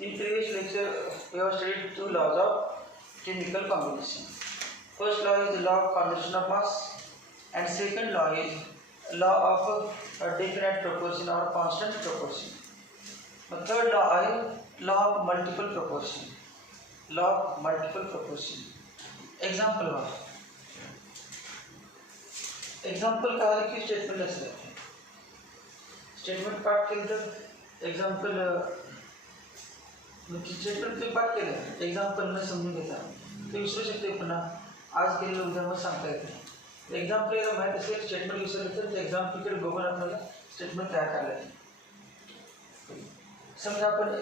In previous lecture, we have studied two laws of chemical combination. First law is the law of conservation of mass, and second law is law of a definite proportion or constant proportion. The third law is law of multiple proportion. Law of multiple proportion. Example one. Example का है कि statement ऐसे रहते हैं. Statement part के अंदर example statement ते पाठ केलं एक्झाम्पल न समजून घेता ते विसरू शकते पुन्हा आज केलेलं उद्या मग सांगता येते एक्झाम्पल याला माहीत असेल स्टेटमेंट विसरलं तर त्या एक्झाम्पलकडे बघून आपल्याला स्टेटमेंट तयार करायचं समजा आपण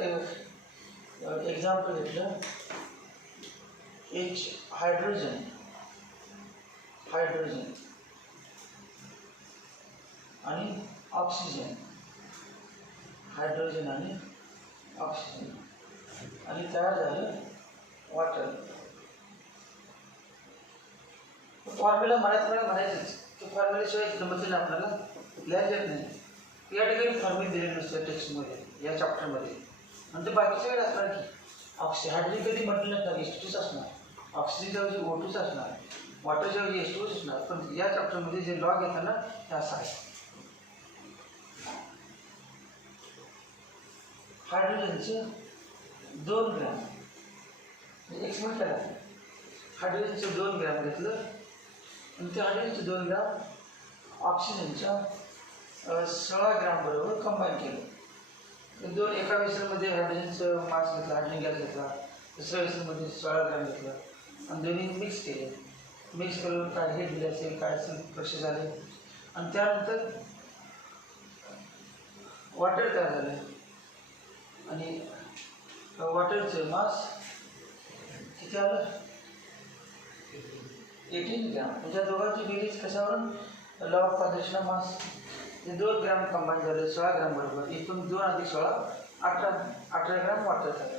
एक्झाम्पल घेतलं एक हायड्रोजन आणि ऑक्सिजन हायड्रोजन आणि ऑक्सिजन आणि तयार झालं वॉटर फॉर्म्युला म्हणायचंच तो फॉर्म्युल्याशिवाय जमत नाही आपल्याला लिहायचं येत नाही या ठिकाणी फॉर्म्युला दिलेली नसतं टेक्स्टमध्ये या चॅप्टरमध्ये आणि ते बाकीच्या वेळेस असणार की हायड्रोजन कधी म्हटलं नसणार H2च असणार ऑक्सिजनच्या ऐवजी O2च असणार वॉटरच्या ऐवजी H2च असणार पण या चॅप्टरमध्ये जे लॉ घेतात ना ते असं आहे हायड्रोजनचं 2 ग्रॅम एक्सपेरिमेंट करा हायड्रोजनचं 2 ग्रॅम घेतलं आणि त्या हायड्रोजनचं 2 ग्रॅम ऑक्सिजनच्या 16 ग्रॅम बरोबर कंबाईन केलं दोन एका वेसलमध्ये हायड्रोजनचं मास घेतला हायड्रोजन गॅस घेतला दुसऱ्या वेसलमध्ये 16 ग्रॅम घेतलं आणि दोन्ही मिक्स केले मिक्स करून काय हे दिले असेल काय असेल प्रोसेस झाले आणि त्यानंतर वॉटर तयार झालं आणि वॉटरचं मास किती आलं 18 ग्रॅम म्हणजे दोघांची बेरीज कशावरून law of conservation of mass हे 2 ग्रॅम कंबाईन झाले 16 ग्रॅम बरोबर एकूण 2 अधिक 16 18 ग्रॅम वॉटर तयार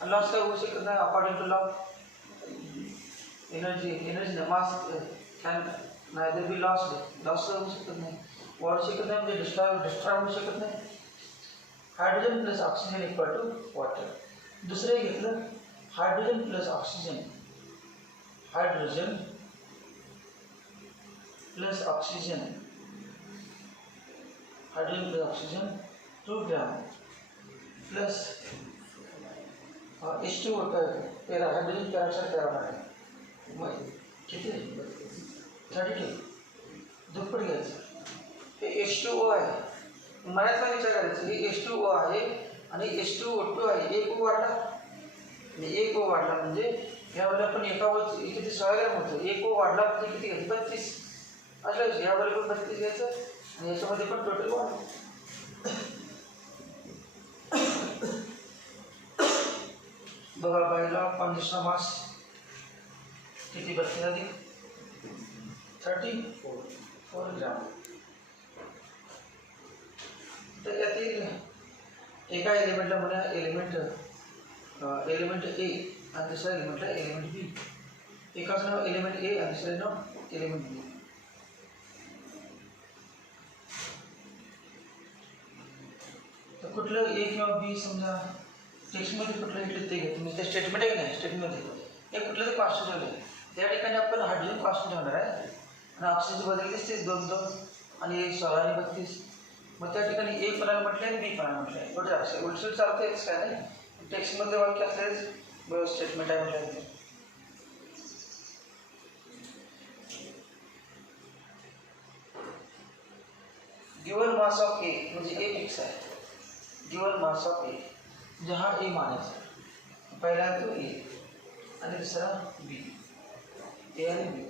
आणि लॉस काय होऊ शकत नाही according to law energy mass can neither be loss होऊ शकत नाही वाढू शकत नाही म्हणजे डिस्ट्रॉय होऊ शकत नाही hydrogen plus oxygen equal to water दुसरे घेतलं hydrogen plus oxygen hydrogen plus oxygen 2 gram plus H2 तेरा हायड्रोजन पेरॉक्साईड तयार होणार आहे मग किती 32 दुप्पट घ्यायचं हे H2O आहे मला काय विचार करायचं हे H2O आहे आणि H2O2 आहे एक O वाढला आणि एक O वाढला म्हणजे यावेळेला पण एका O किती 16 ग्रॅम होतं एक O वाढला म्हणजे किती घ्यायचं 32 असं यावेळेला पण 32 घ्यायचं आणि याच्यामध्ये पण टोटल वाढ बघा बायला कन्झर्वेशन ऑफ मास किती 32 झाली 34 ग्रॅम तर यातील एका एलिमेंटला म्हणा एलिमेंट ए आणि दुसऱ्या एलिमेंटला एलिमेंट बी एकाचं नाव एलिमेंट ए आणि दुसऱ्या नाव एलिमेंट बी तर कुठलं ए किंवा बी समजा टेक्स्टमध्ये कुठलं घेतलं ते घेतो म्हणजे ते स्टेटमेंट आहे की नाही स्टेटमेंटमध्ये हे कुठलं तर कॉन्स्टंट ठेवलं आहे त्या ठिकाणी आपण हायड्रोजन कॉन्स्टंट ठेवणार आहे आणि ऑक्सिजन बदललीच तेच 2 आणि 16 आणि 32 मग त्या ठिकाणी ए पणाला म्हटलं आहे बी पणाला म्हटलं आहे बरोबर असेल उलसूट चालतं काय नाही टेक्स्टमधलं वाक्य असलेच स्टेटमेंट आहे म्हटलं गिवन मास ऑफ ए म्हणजे ए फिक्स आहे गिवन मास ऑफ ए जहाँ ए मानायचा पहिला तो ए आणि दुसरा बी ए आणि बी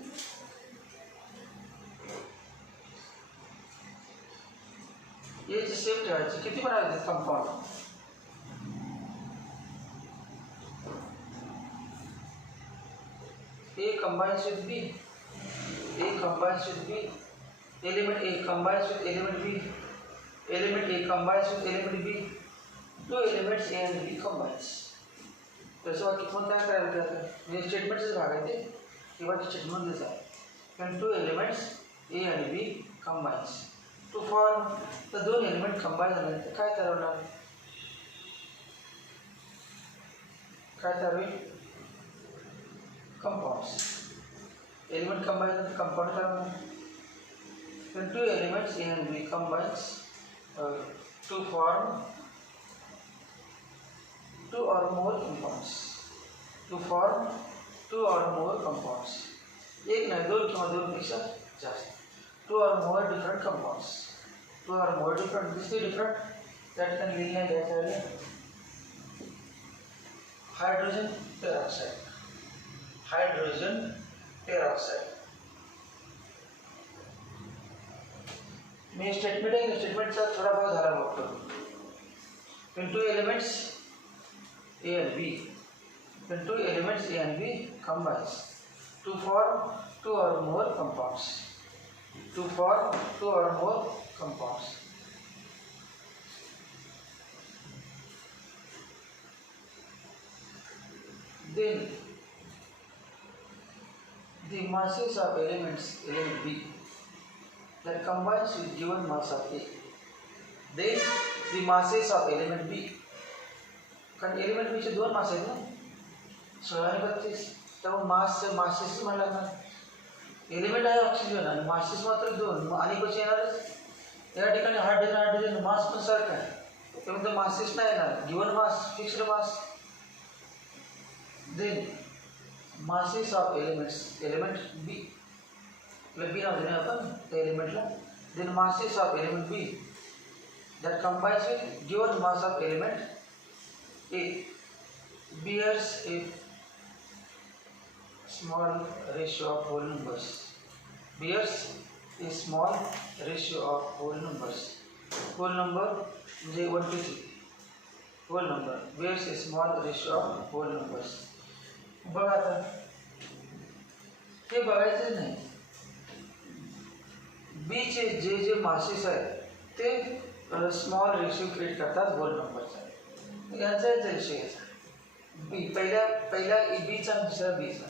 एचे सेम ठेवायचे किती बनायचे compound A combines with B element A combines with element B element A combines with element B two elements A and B combines तसं वाक्य पण काय करायला लागतं म्हणजे स्टेटमेंटचाच भाग आहे ते किंवा स्टेटमेंटच आहे कारण टू एलिमेंट्स A आणि B combines to form the दोन एलिमेंट कंबाईन झाल्यानंतर काय तयार होणार काय तयार होईल? कंपाउंड्स. एलिमेंट कंबाईन कंपाउंड तयार होणार. When two elements A and B combines to form two or more compounds. To form two or more compounds. एक नाही दोन किंवा दोनपेक्षा जास्त. Two or more different compounds. Two or more different. दिसते different. त्या ठिकाणी लिहिलं घ्यायचं आहे. Hydrogen peroxide. Hydrogen peroxide. मी स्टेटमेंट आहे स्टेटमेंटचा थोडा भाग झाला बघतो. When two elements A and B, when two elements A and B combines to form two or more compounds. To form two or more compounds. Then the masses of elements A and B that combines with given mass of A. Then the masses of element B. कारण element B चे दोन मास आहेत ना 16 आणि 32. त्यामुळे masses म्हणाला ना element आहे ऑक्सिजन आणि मासेस मात्र दोन आणि कसे येणारच. या ठिकाणी हायड्रोजन मास पण सारखा आहे त्यामुळे मासेस नाही येणार. Given mass fixed mass. Then masses of element B B नाव देणे आपण त्या एलिमेंटला. Then masses of element B that combines with given mass of element A bears a small ratio of whole numbers. Bears a small ratio of whole numbers. Whole number म्हणजे 1 to 3. Whole number bears a small ratio of whole numbers. बघा आता हे बघायचं नाही. बी चे जे masses आहेत ते स्मॉल रेशियो क्रिएट करतात होल नंबरचा. यांचाच रेशियो घ्यायचा. बी पहिला बीचा दुसरा बीचा.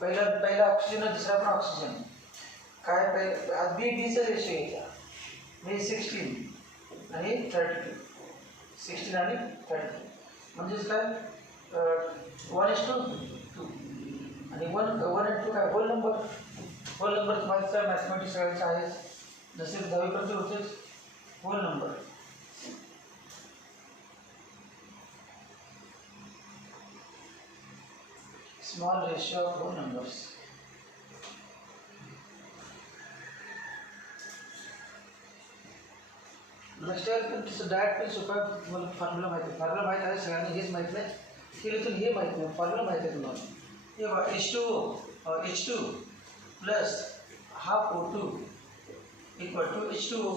पहिला ऑक्सिजन दुसरा पण ऑक्सिजन. काय बीचा रेशियो घ्यायचा म्हणजे 16 आणि 32. 16 आणि 32 म्हणजेच काय 1:2 आणि 1:2 काय होल नंबर. होल नंबर तुम्हाला मॅथमॅटिक्स करायचं आहे जसे 10वीपर्यंत होतेच. Whole number small ratio of whole numbers. लक्षात तसं डायरेक्ट पण सोपा तुम्हाला फॉर्म्युला माहिती आहे. फॉर्म्युला माहीत आहे सगळ्यांनी. हेच माहीत नाही केलं तर हे माहीत नाही. फॉर्म्युला माहीत आहे तुम्हाला. हे बघा H2 plus half O2 equal to H2O.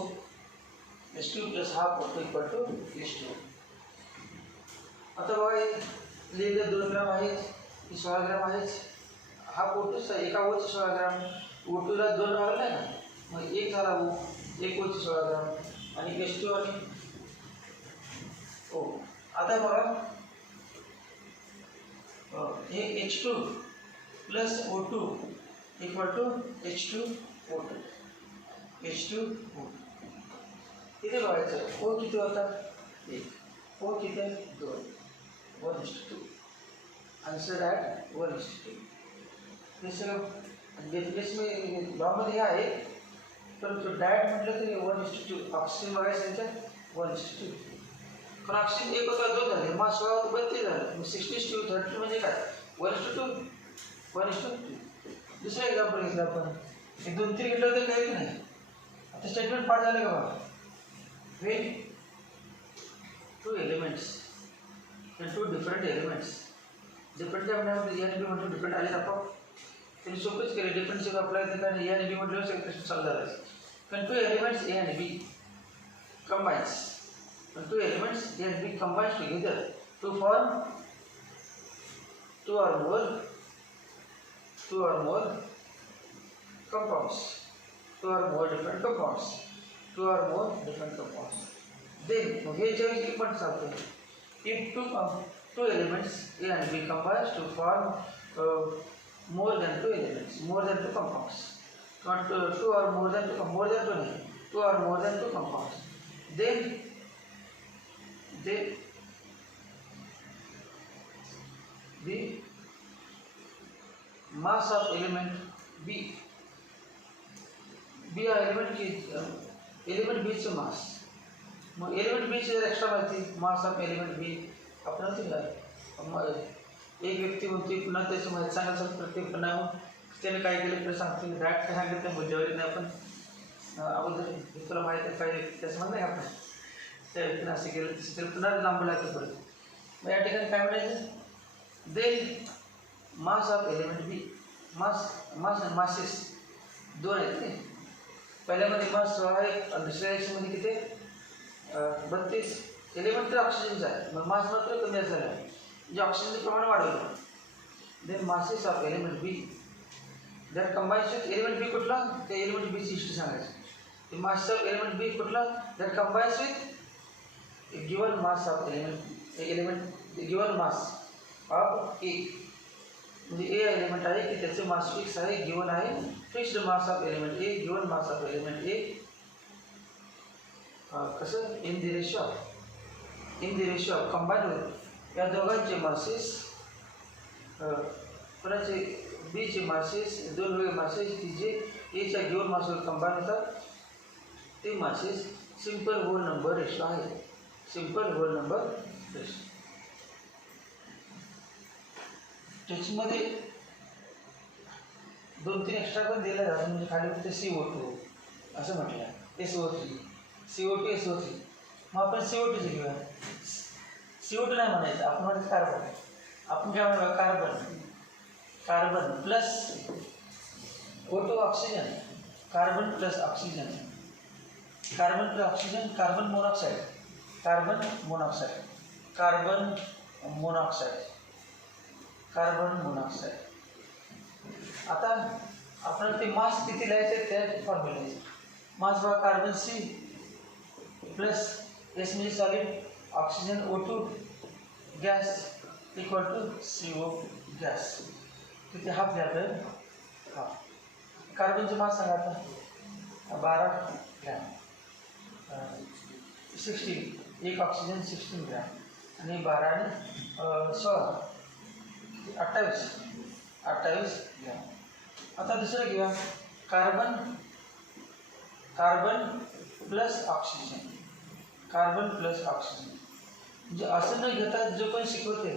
H2 plus half O2 equal to H2O. आता बघा लिहिले 2 ग्राम आहेत. 16 ग्राम आहेत. हाफ O2 एका ओचं 16 ग्राम. O2ला 2 लागलं नाही ना मग 1 झाला O. 1 ओचं 16 ग्राम आणि H2 आणि O. आता बघा हे H2 plus O2 equal to H2O2. H2O. इथे बघायचं O किती होता 1. O किती आहे 2. 1:2. Answer at 1:2. हे सगळं डेफिनेशन लॉमध्ये आहे पण तो डायरेक्ट म्हटलं तरी 1:2. ऑक्सिजन बघायचं त्यांच्यात 1:2. पण ऑक्सिजन 1 होता 2 झाले. मग 16 32 झालं. 16:2 32 म्हणजे काय 1:2. 1:2. दुसरं एक्झाम्पल घेतलं आपण. एक 2-3 घेतलं तर काही नाही. आता स्टेटमेंट पाठ झालं का बघा. When two elements two different elements different काय म्हणण्यामध्ये ए आणि बी म्हटलं डिफरंट आले आपण त्यांनी सोपंच केले. डिफरंट सगळं अप्लाय केलं आणि ए आणि बी म्हटलं सगळं प्रश्न सॉल्व झाला. पण टू एलिमेंट्स ए आणि बी combines. When two elements A and B combines together to form two or more compounds. Two or more different compounds. Then हे जे पण चालतं. If two elements A and B combines to form more than two compounds. Not two or more than two or more than two compounds. Then the mass of element B. B हा element की element बी चं मास. मग element बी ची जर extra माहिती मास of element बी आपण दिलं. एक व्यक्ती म्हणते पुन्हा त्याची माहिती सांगायचं प्रत्येक पुन्हा त्याने काय केलं तर सांगतो बॅट काय सांगितलं त्या मुद्द्यावर नाही. आपण अगोदर तुला माहिती आहे काय त्याचं म्हणणं आहे आपण त्या व्यक्तीने असं केलं तसं त्याला पुन्हा लांब लागतं परत. मग या ठिकाणी काय म्हणायचं then mass of element B. Masses दोन आहेत ते. पहिल्यामध्ये मास 16 आहे आणि दुसऱ्या याच्यामध्ये किती 32. एलिमेंट तर ऑक्सिजनचा आहे मग मास मात्र कमी झाला आहे म्हणजे ऑक्सिजनचं प्रमाण वाढवलं. Then masses of element B that combines with element B कुठला त्या एलिमेंट बीची हिस्ट्री सांगायची. मास ऑफ एलिमेंट बी कुठला that combines with given mass of element given mass of A. म्हणजे ए एलिमेंट आहे की त्याचे मास फिक्स आहे गिवन आहे fixed mass of element A given mass of element A कसं in the ratio of combine होईल या दोघांचे मासेस कोणाचे बीचे मासेस दोन वेगळे मासेस की जे एच्या गिवन मासवर कंबाईन होतात ते masses simple whole number ratio आहे. Simple whole number ratio. त्याच्यामध्ये 2-3 एक्स्ट्रा पण दिल्या जातात म्हणजे खाली फक्त CO2 असं म्हटलं SO3 CO2 SO3. मग आपण CO2चे घेऊया. CO2 नाही म्हणायचं आपण म्हणायचं कार्बन. आपण काय म्हणूया carbon plus O2 oxygen carbon plus oxygen carbon monoxide. आता आपण ते मास किती लिहायचे त्या फॉर्म्युला लिहायचे. मास बघा कार्बन C प्लस S म्हणजे solid oxygen O2 gas equal to CO gas. किती हाफ घ्यायचं हाफ. कार्बनचं मास सांगा आता 12 ग्रॅम 16 एक ऑक्सिजन 16 ग्रॅम आणि 12 आणि 16 28 ग्रॅम. आता दुसरं घेऊया कार्बन प्लस ऑक्सिजन म्हणजे असं न घेता जो पण शिकवते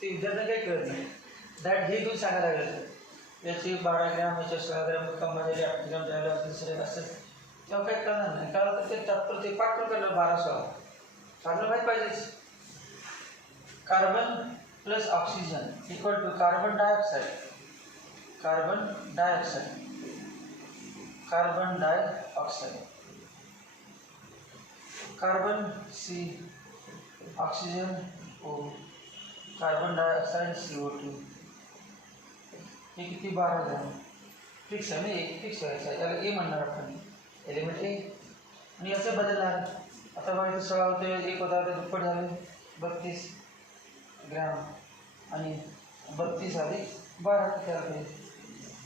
ते विद्यार्थ्यांना काही कळत नाही. दॅट हे घेऊन सांगायला लागलं याची 12 ग्रॅम याच्या 16 ग्रॅम कंबाईन 8 ग्रॅम झालं दुसरं असं तेव्हा काही करणार नाही. कारण ते तात्पुरते ते पाठ पण करणार 12-16 चांगलं माहीत पाहिजेच. Carbon plus oxygen equal to carbon dioxide carbon C oxygen O carbon dioxide CO2 हे किती 12 ग्रॅम फिक्स आहे ना. एक फिक्स व्हायचं आहे याला ए म्हणणार आपण एलिमेंट ए आणि याचं बदलणार. आता बघा इथं 16 होते एक होता ते दुप्पट झाले 32 ग्रॅम आणि 32 अधिक 12 किती आले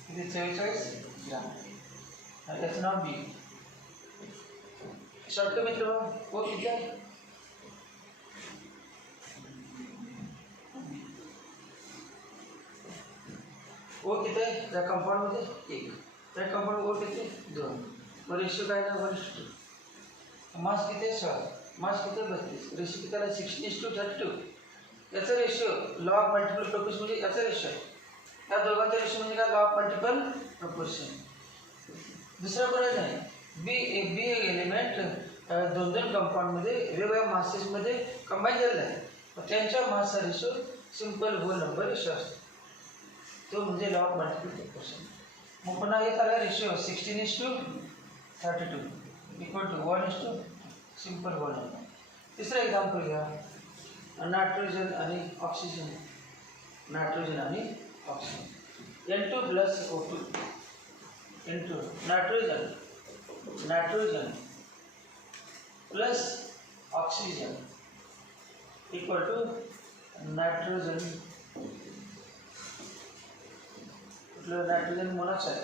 किती 44 ग्रॅम. आणि त्याचं नाव बी. शॉर्ट मित्र ओ किती आहे ओ किती आहे त्या कंपाऊंडमध्ये 1 त्या कंपाऊंड ओ किती 2. मग रेशो काय ना 1:2. मास किती आहे 16 मास किती 32 रेशो किती आला 16:32. याचा ratio law of multiple proportion म्हणजे याचा रेशो आहे. या दोघांचा रेशो म्हणजे काय लॉ ऑफ मल्टिपल प्रोपोर्शन. दुसरं करायचं नाही. बी एलिमेंट 2 कंपाऊंडमध्ये वेगवेगळ्या मासेसमध्ये कंबाईन झालेला आहे. मग त्यांच्या मासचा ratio simple whole number ratio असतो. तो म्हणजे लॉ ऑफ मल्टिपल प्रोपोर्शन. मग पुन्हा एक आला ratio 16:32 equal to 1:2 simple whole number. तिसरं एक्झाम्पल घ्या नायट्रोजन आणि oxygen N2 plus O2 N2 nitrogen plus oxygen equal to nitrogen monoxide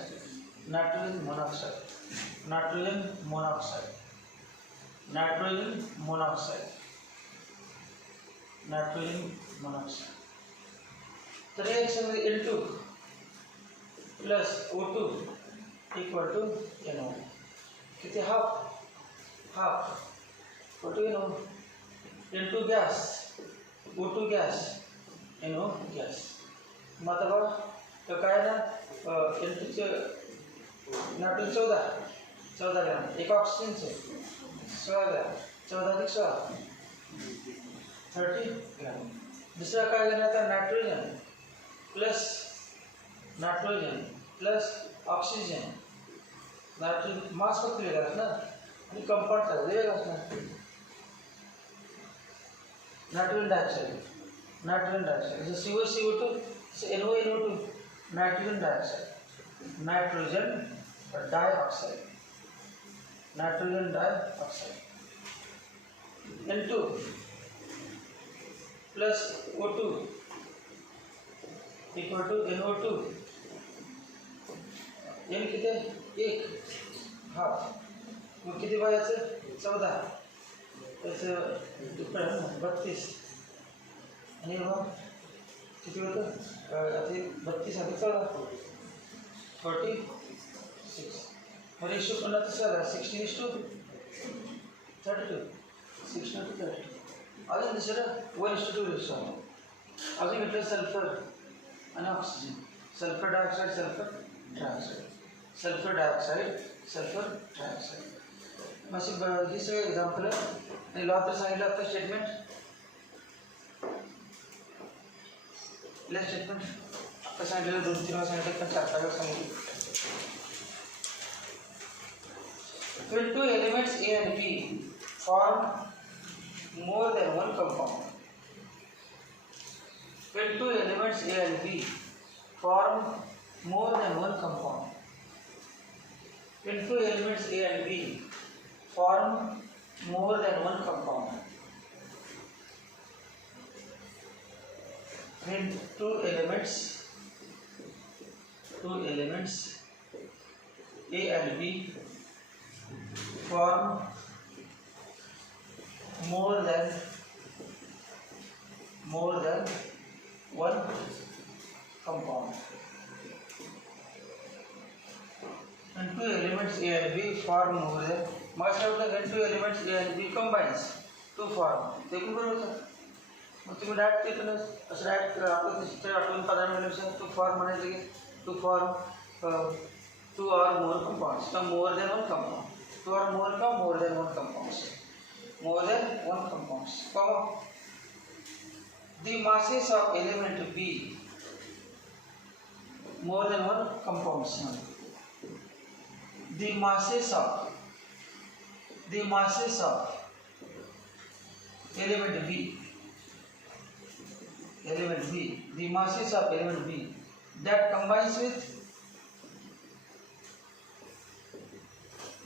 The reaction with N2 plus O2 equal to NO. कितने half O2 NO, N2 gas, O2 gas, NO gas. मतलब तो काय ना N2 चे नाटून 14 ग्राम, एक oxygen से 16 ग्राम, 14 अधिक 16 30 ग्राम. दूसरा काय करना था नाइट्रोजन प्लस ऑक्सीजन. नाइट्रोजन मास फक्त वेगळाच ना आणि कंपाऊंड चार्ज वेगळाच ना. नाइट्रोजन डायऑक्साइड जसं CO2 NO2 nitrogen dioxide N2 plus O2 equal to NO2. N किती एक हाफ मग किती पाहिजे 14 त्याचं 32 आणि मग किती होतं आता 32 अधिक 14 46. मग रेशो पुन्हा तसं झाला 16:32 16:32. अजून दुसरं 1:2 रेशो. अजून घेतलं सल्फर आणि ऑक्सिजन. सल्फर डायऑक्साईड मग ही सगळे एक्झाम्पल आणि लॉ तर सांगितलं आता स्टेटमेंट आता सांगितलेलं 2-3 वेळा सांगितलं पण 4-5 वेळा सांगितलं. When two elements A and B form more than one compound. When two elements A and B form more than one compound. When two elements A and B form more than one compound. When two elements A and B form more than one compound. When two elements A and B form more than when two elements A and B combines to form. देखो बरोबर मग तुम्ही direct ते असं direct आपलं तिथे आठवून पदार्थ टू फॉर्म म्हणायचं की to form 2 or more compounds. So more than one compound. 2 or more than one compounds. More than one compounds. The masses of element B more than one compounds. The masses of element B. The masses of element B that combines with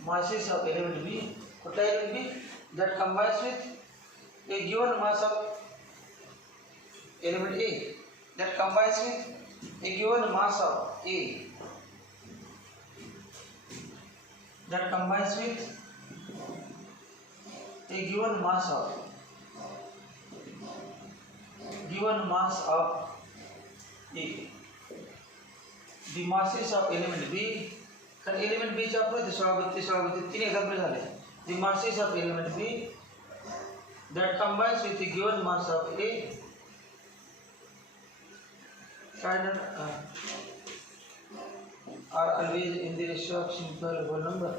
masses of element B, कुठला element B that combines with a given mass of element A, that combines with a given mass of A, that combines with a given mass of A. The masses of element B. कारण element बी चे आपण 16 तीन example झाले. The masses of element B that combines with the given mass of A are always in the ratio of simple whole number.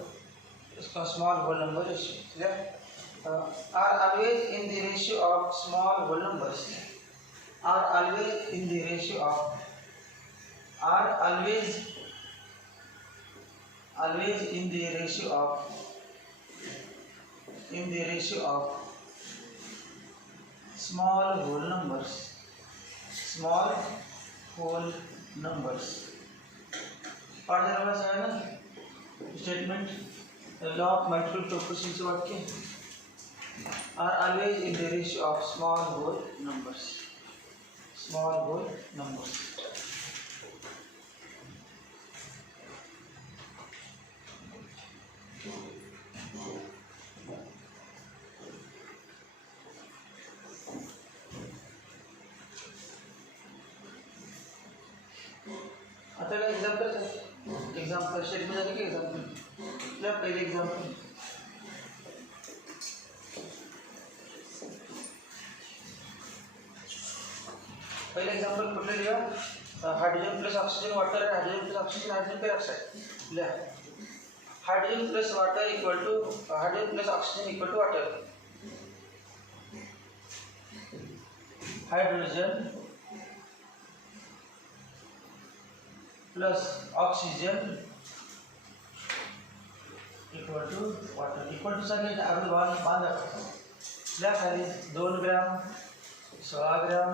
Small whole number ratio. Are always in the ratio of small whole numbers. Are always in the ratio of small whole numbers. पढ़ने वाला है ना statement law of multiple proportion से वाक्य are always in the ratio of small whole numbers. Example statement झाली की example पहिले example कुठलं लिहा hydrogen plus oxygen water hydrogen plus oxygen hydrogen peroxide लिहा hydrogen plus water equal to hydrogen plus oxygen equal to water hydrogen plus oxygen equal to water equal to सांगितलं अगदी बांधा लिहा खाली 2 ग्रॅम 16 ग्रॅम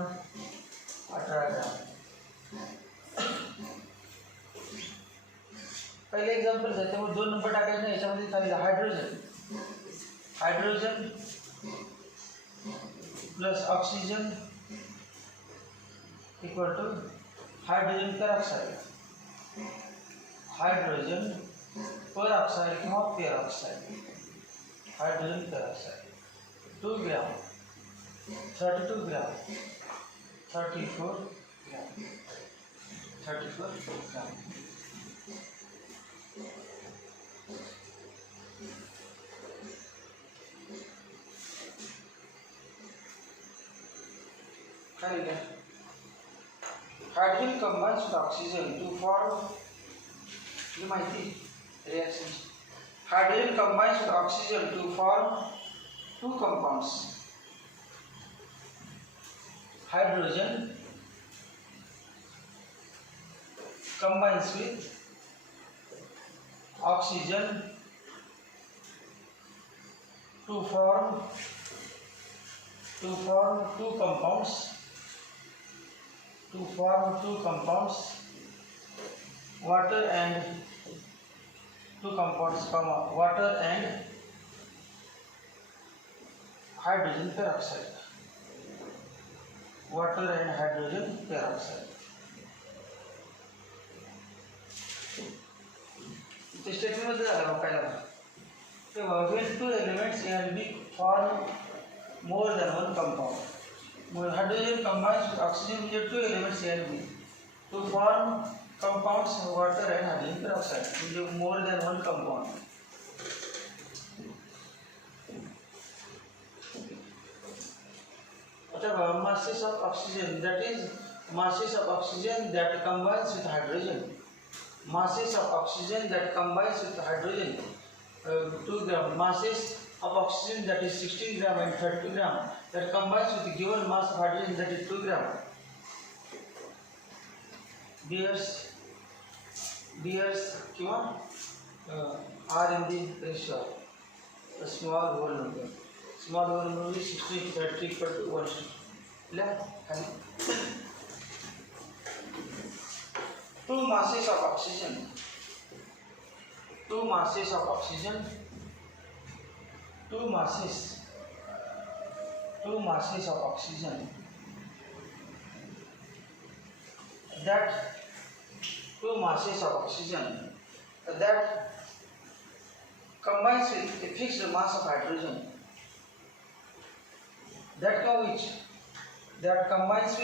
18 ग्रॅम पहिले example आहे त्यामुळे 2 number टाकायचे नाही याच्यामध्ये खाली hydrogen plus oxygen equal to hydrogen peroxide किंवा peroxide hydrogen peroxide 2 gram 32 gram 34 gram hydrogen combines with oxygen to form ये माहिती reaction hydrogen combines with oxygen to form 2 compounds hydrogen combines with oxygen to form 2 compounds water and 2 compounds water and hydrogen peroxide ते statement मध्ये झालं पहिला तेव्हा when 2 elements can be form more than 1 compound hydrogen combines with oxygen with 2 elements can be to form compounds water and hydrogen peroxide more than 1 compound masses of oxygen that is masses of oxygen that combines with hydrogen 2 gram masses of oxygen that is 16 gram and 32 gram that combines with the given mass of hydrogen that is 2 gram bears किंवा R in the ratio a small whole number is 16 to 30 equal to 1 left and 2 masses of oxygen that combines with a fixed mass of hydrogen that combines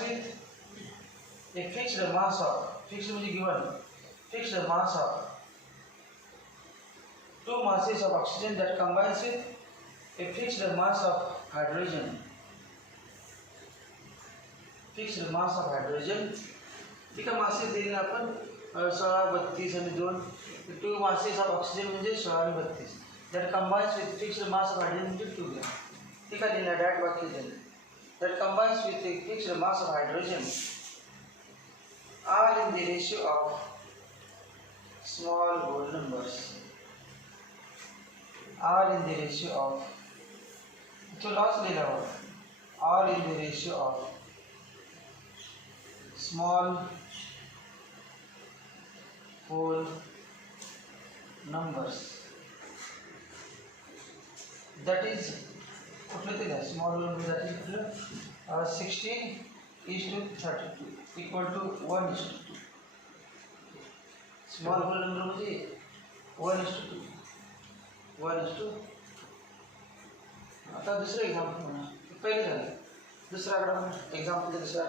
with a fixed mass of 2 masses of oxygen that combines with a fixed mass of hydrogen ठीक आहे masses दिले आपण 16 32 आणि 2 2 masses of oxygen म्हणजे 16 आणि 32 that combines with fixed mass of hydrogen म्हणजे 2 gram ठीक आहे दिला डायरेक्ट वाक्य दिलं that combines with a fixed mass of hydrogen are in the ratio of small whole numbers तो लॉस लिहिला are in the ratio of small whole numbers that is कुठलं ते small whole number that is 16:32 equal to 1:2 small whole number म्हणजे 1:2 आता दुसरं example म्हणा पहिले झालं दुसरा एक्झाम्पल दुसरा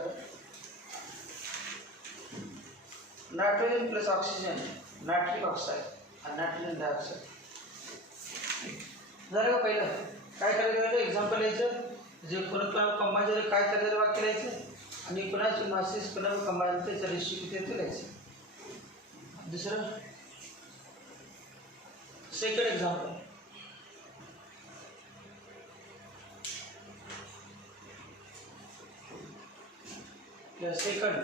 nitrogen plus oxygen nitric oxide आणि नायट्रोजन डायऑक्साईड. झालं का पहिलं? काय करायचं एक्झाम्पल यायचं जे पुन्हा कंबाईन झालं काय करायचं वाक्य लिहायचं आणि कुणाची मासेस पुन्हा कंबाईन त्याचं रेशिओ किती येतं लिहायचं. दुसरं second example. Second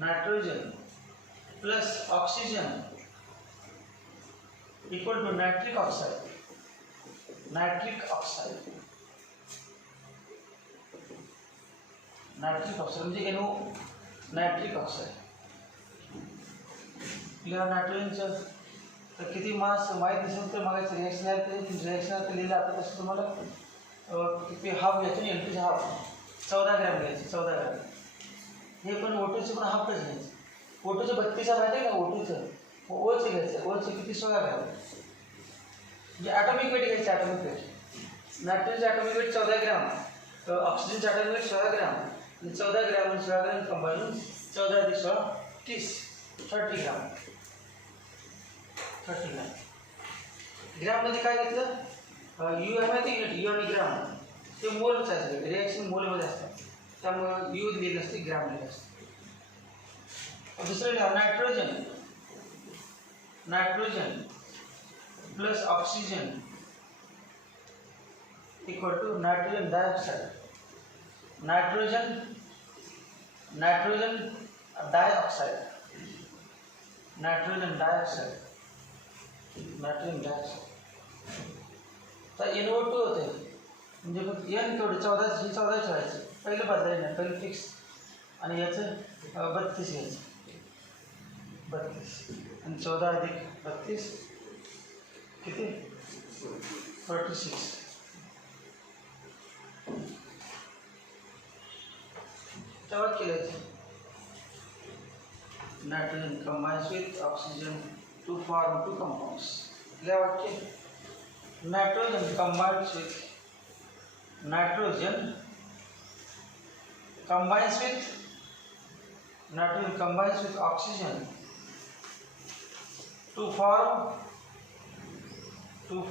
nitrogen plus oxygen equal to nitric oxide. Nitric oxide म्हणजे NO नायट्रिक ऑक्साइड. या नायट्रोजनचं तर किती मास माहीत नसेल तर मग रिॲक्शन आता लिहिलं. आता कसं तुम्हाला किती हाफ घ्यायचं आणि एलपीचं हाफ 14 ग्रॅम घ्यायचं. 14 ग्रॅम हे पण O2चं पण हाफच घ्यायचं. O2चं 32 माहिती आहे का? O2चं ओचं घ्यायचं. ओचं किती 16 ग्रॅम म्हणजे ॲटॉमिक वेट घ्यायचं. ॲटॉमिक वेट नायट्रोजनचं ॲटॉमिक वेट 14 ग्रॅम, ऑक्सिजनचं ॲटॉमिक वेट 16 ग्रॅम आणि 14 ग्रॅम आणि 16 ग्रॅम कंबाईन 14 अधिक 16 30 30 ग्रॅम. 30 ग्रॅम ग्रॅममध्ये काय घेतलं? यू आहे माहिती युनिट. यू आणि ग्रॅम ते मोलच आहे. सगळे रिॲक्शन मोलमध्ये असतात त्यामुळे यू दिलेलं असते ग्रॅम दिलेलं असते. दुसरं लिहा nitrogen plus oxygen equal to nitrogen dioxide. Nitrogen dioxide तर NO2 होते म्हणजे फक्त N केवढे 14 ठेवायचं. पहिलं बदलायचं नाही, पहिलं फिक्स आणि याचं 32 घ्यायचं. 32 आणि 14 अधिक 32 किती 46. तेव्हा केलं nitrogen combines with oxygen to form two compounds. या वाक्य nitrogen combines with oxygen to form two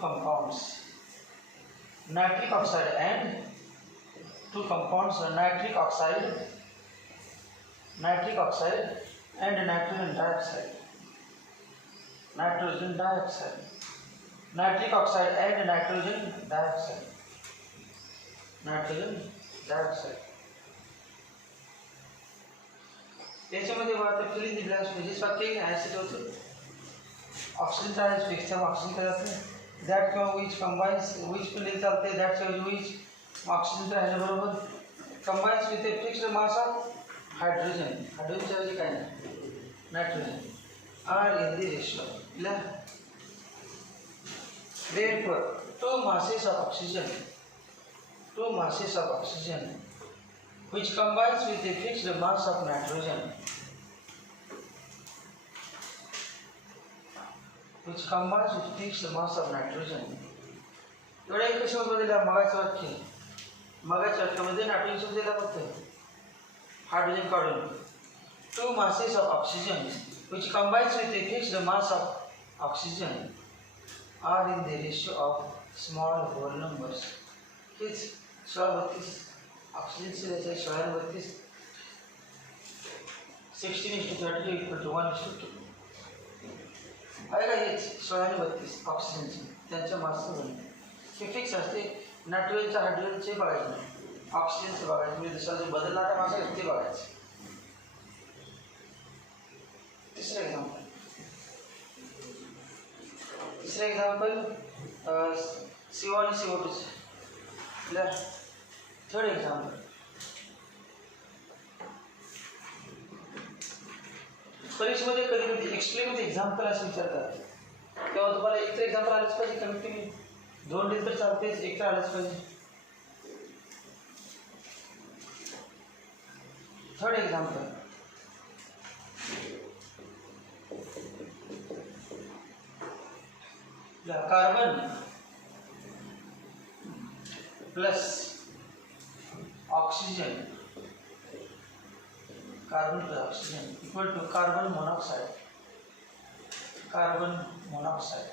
compounds nitric oxide and two compounds nitric oxide and nitrogen dioxide. Nitric oxide and nitrogen dioxide. त्याच्यामध्ये वाटतं फिलिंग दिलेलं म्हणजे स्वाक्य acid होतं. Oxygen charge fix oxygen करायचं दॅट किंवा विच फिलिंग चालते दॅट किंवा विच ऑक्सिजन राहिल्याबरोबर combines with a fixed mass of हायड्रोजनच्या ऐवजी काय नाही nitrogen are in the ratio. Therefore, two masses of oxygen which combines with a fixed mass of nitrogen एवढा एक शब्द दिला मगाच्या वाक्यामध्ये नायट्रोजन शब्द दिला फक्त हायड्रोजन काढून. Two masses of oxygen which combines with a fixed mass of oxygen are in the ratio of small whole numbers. हेच 16-32 ऑक्सिजनचे त्याचे 16-32 16:32 equal to 1:2 आहे का? हेच 16-32 ऑक्सिजनचे त्यांच्या मासचं बनलं हे फिक्स असते. नायट्रोजनच्या हायड्रोजनचे बघायचं नाही, ऑक्सिजनचे बघायचं म्हणजे दुसरा जो बदलणारा मास आहे ते बघायचं. तिसरं एक्झाम्पल CO आणि CO2. थर्ड एक्झाम्पल परीक्षेमध्ये कधी एक्सप्लेन विथ एक्झाम्पल असं विचारतात तेव्हा तुम्हाला एक तर एक्झाम्पल आलंच पाहिजे. कमीत कमी 2 दिले तर चालतेच, एक तर आलंच पाहिजे. Third example plus oxygen, carbon plus oxygen equal to carbon monoxide, carbon monoxide,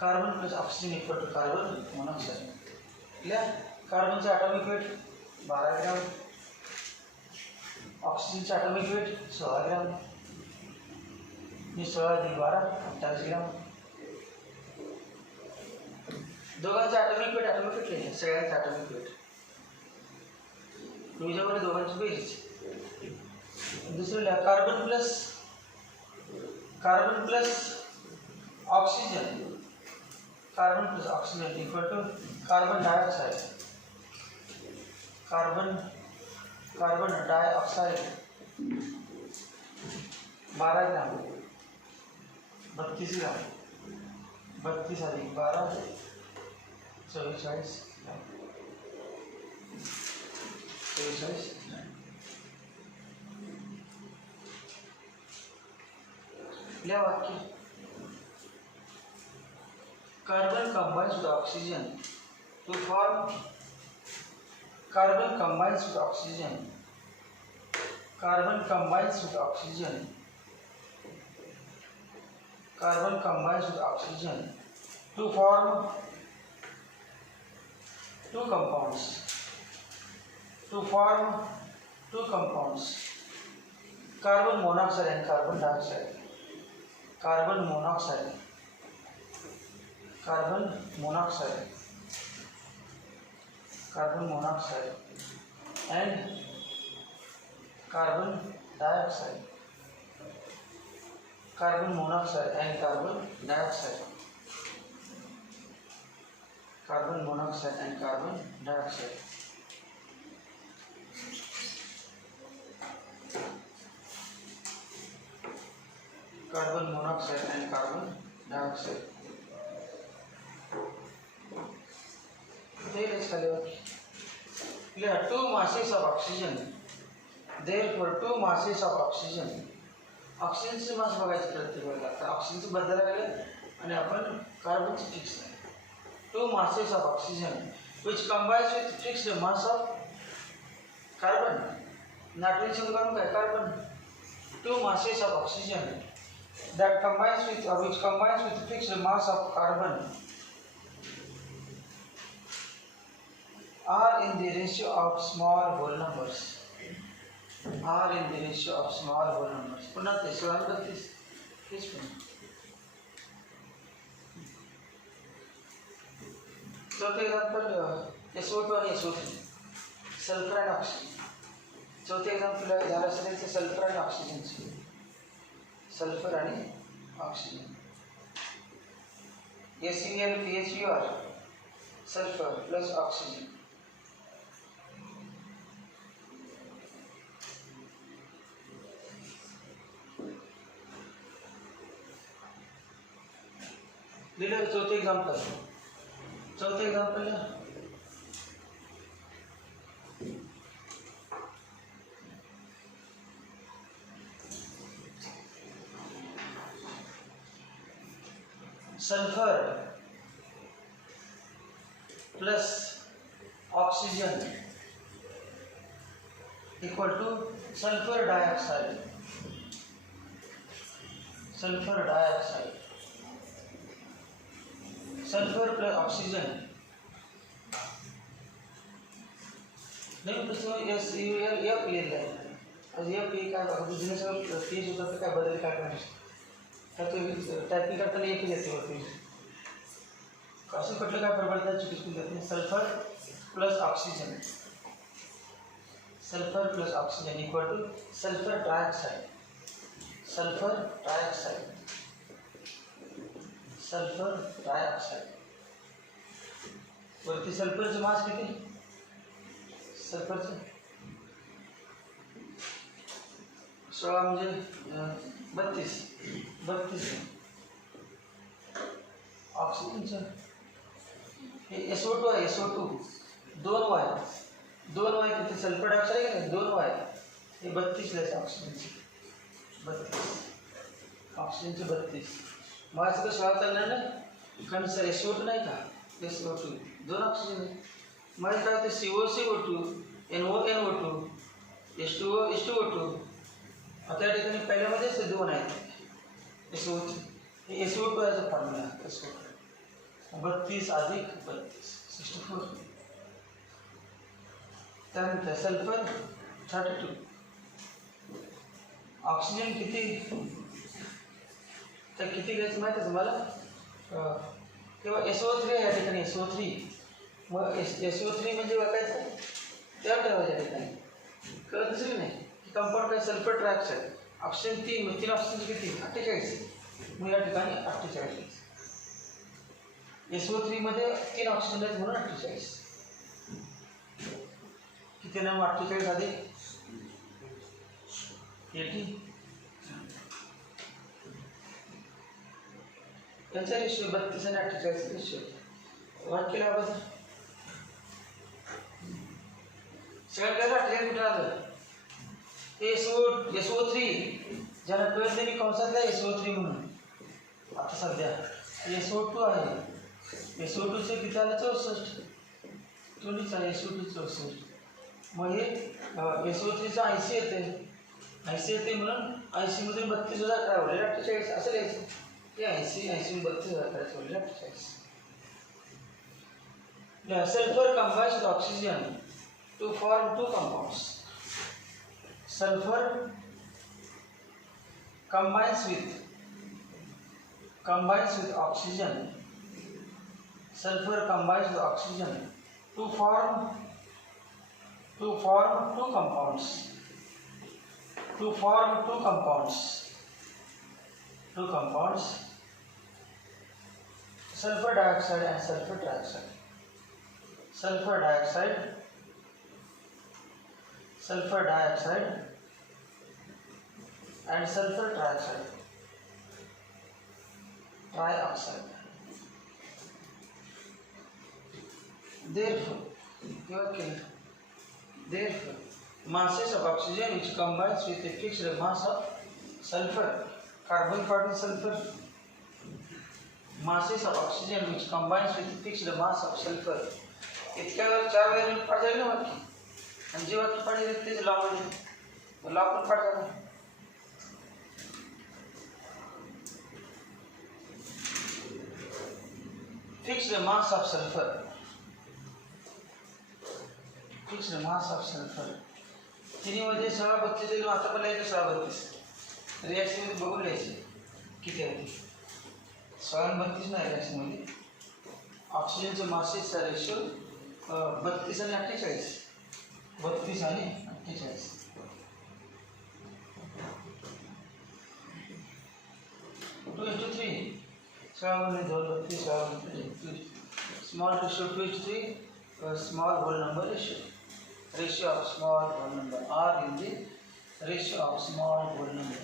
carbon plus oxygen equal to carbon monoxide. Clear. कार्बनचा ॲटॉमिक वेट 12 ग्रॅम, ऑक्सिजनचा ॲटॉमिक वेट 16 ग्रॅम, मी 16 × 12 28 ग्रॅम. दोघांचं ॲटॉमिक वेट लिहिले, सगळ्यांचं ॲटॉमिक वेट तुझ्यावर दोघांची बेरीज. दुसरं carbon plus oxygen, carbon plus oxygen equal to carbon dioxide, carbon dioxide 12 gram, 32 gram, 32 + 12 44 ग्राम, 44. लिहा वाक्य. Carbon combines with oxygen to form, carbon combines with oxygen, carbon combines with oxygen, carbon combines with oxygen to form two compounds, to form two compounds, carbon monoxide and carbon dioxide, carbon monoxide, carbon monoxide, carbon monoxide and carbon dioxide, carbon monoxide and carbon dioxide, carbon monoxide and carbon dioxide. Carbon monoxide and carbon dioxide. There is two masses of oxygen. Therefore, two masses of oxygen. Oxygen चे मास बघायचे प्रत्येक वेळेला. तर ऑक्सिजनचं बदलायला लागलं आणि आपण कार्बनचं फिक्स आहे. Two masses of oxygen which combines with fixed mass of carbon. Nitrogen करून काय carbon. Two masses of oxygen that combines with or which combines with fixed mass of carbon are in the ratio of small whole numbers. Are in the ratio of small whole numbers. पुन्हा ते 16 हेच पुन्हा. चौथे example SO2 आणि SO3, sulphur आणि oxygen. चौथे example झालं असेल ते सल्फर आणि ऑक्सिजनचे. सल्फर आणि oxygen. SeL PHBr sulphur plus oxygen. दिलं चौथे एक्झाम्पल. चौथे example sulphur plus oxygen equal two sulphur dioxide. Sulphur dioxide. Sulphur plus oxygen नहीं उसमें SeL F लिहिलं आहे. आज F हे काय बघा जुने सगळं तेज होतं तर काय बदल काय करायचं तर तो टायपिंग करताना एक येते होती. असं कुठलं काय प्रबळता चुकीचं जाते. Sulphur plus oxygen. Sulphur plus oxygen equal two sulphur dioxide. Sulphur dioxide. Sulphur dioxide. वरती सल्फरचं मास किती. सल्फरचं 16 म्हणजे 32. ऑक्सिजनचं हे SO2 आहे. SO2 2 Y तिथे सल्फर डायऑक्साइड आहे 2 Y हे 32 आहे ऑक्सिजनचे. 32 ऑक्सिजनचे 32. माझं कसं चालणार ना कारण सर SO2 नाही का SO2 दोन ऑक्सिजन आहे. मग काय होतं COCO2 NONO2 H2O H2O2. आता या ठिकाणी पहिल्यामध्ये असे दोन आहेत SO3 हे SO2 याचा फॉर्म्युला SO2 32 अधिक 32 64. त्यानंतर सल्फर 32. ऑक्सिजन किती तर किती घ्यायचं माहीत आहे तुम्हाला तेव्हा SO3 या ठिकाणी SO3 मग SO3 म्हणजे बघायचं त्या ठेवायच्या ठिकाणी कळत दुसरी नाही की कंपाऊंड काय सल्फर ट्रायऑक्साईड ऑक्सिजन 3 मग 3 ऑक्सिजन किती 48 मग या ठिकाणी 48 SO3 मध्ये 3 ऑक्सिजन आहेत म्हणून 48 किती ना 48 अधिक 80 त्यांचा रेशियो 32 आणि 48 रेशियो वाट केला बघा सगळ्यात पहिला 48 कुठं आलं SO3 ज्याला कळत नाही मी कंसातला SO3 म्हणून आता सध्या SO2 आहे SO2चं किती आलं 64 दोन्हीच आहे SO2 64 मग हे SO3चं 80 येते 80 येते म्हणून 80 मधून 32,000 काय होईल 48 असं लिहायचं ते 80 32,000 करायचं होईल 48. Sulfur combines with oxygen to form two compounds. Sulfur combines with oxygen. Sulfur combines with oxygen to form two compounds. Sulfur dioxide and sulfur trioxide. Sulfur dioxide and sulfur trioxide. Therefore, masses of oxygen which combines with a fixed mass of sulfur, carbon sulfur. Masses of oxygen which combines with a fixed mass of sulfur. इतक्यावर 4 वेळेला पाठ झाली ना वाक्य आणि जे वाक्य पाठ झाले तेच लॉ मध्ये लॉ पण पाठ झाला fixed mass of sulfur तिन्ही मध्ये 1632 दिली आता पण लिहायचं 1632 रिॲक्शन मध्ये बघून लिहायचे किती आहे 1632 नाही रिॲक्शन मध्ये ऑक्सिजनचं मासेसचा रेशो 32 आणि 48 32 आणि 48 2:3 small ratio 2:3 small whole number ratio of small whole number r in the ratio of small whole number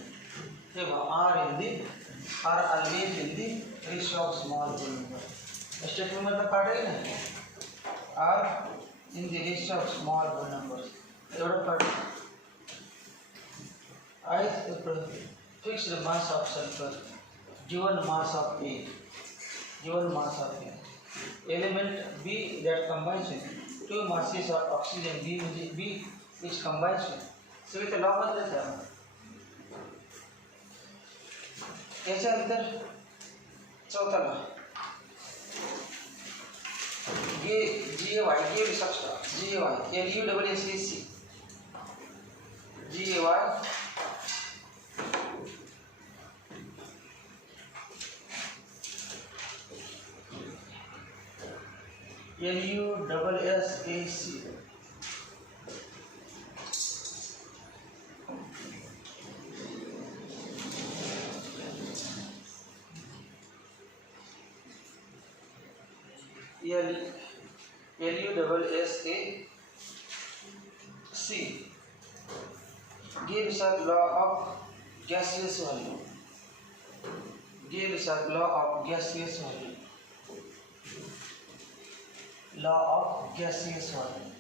r always in the ratio of small whole number statement मतलब पाठ है ना r in the ratio of small whole numbers एवढं पाठ fixed mass of sulfur given mass of A element B that combines with two masses of oxygen B which combines with सगळे ते law मधले आहे याच्यानंतर चौथा law GAY LUSSAC gives us law of gaseous volume. Law of gaseous volume.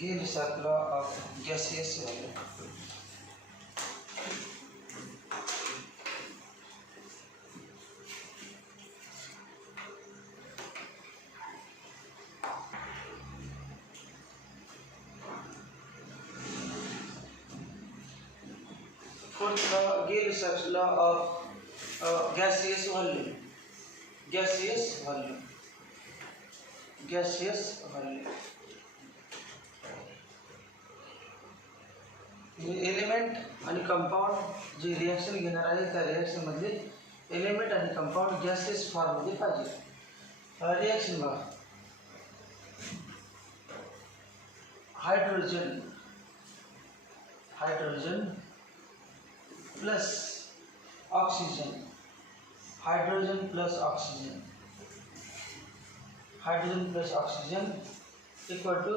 Gay-Lussac law of gaseous volume. Fourth law, Gay-Lussac's law of gaseous volume. Gaseous volume. Gaseous volume. Element आणि compound जे reaction घेणार आहे त्या reaction मधले element आणि compound gases form मध्ये पाहिजे. Reaction बघा. Hydrogen plus oxygen. Hydrogen plus oxygen equal to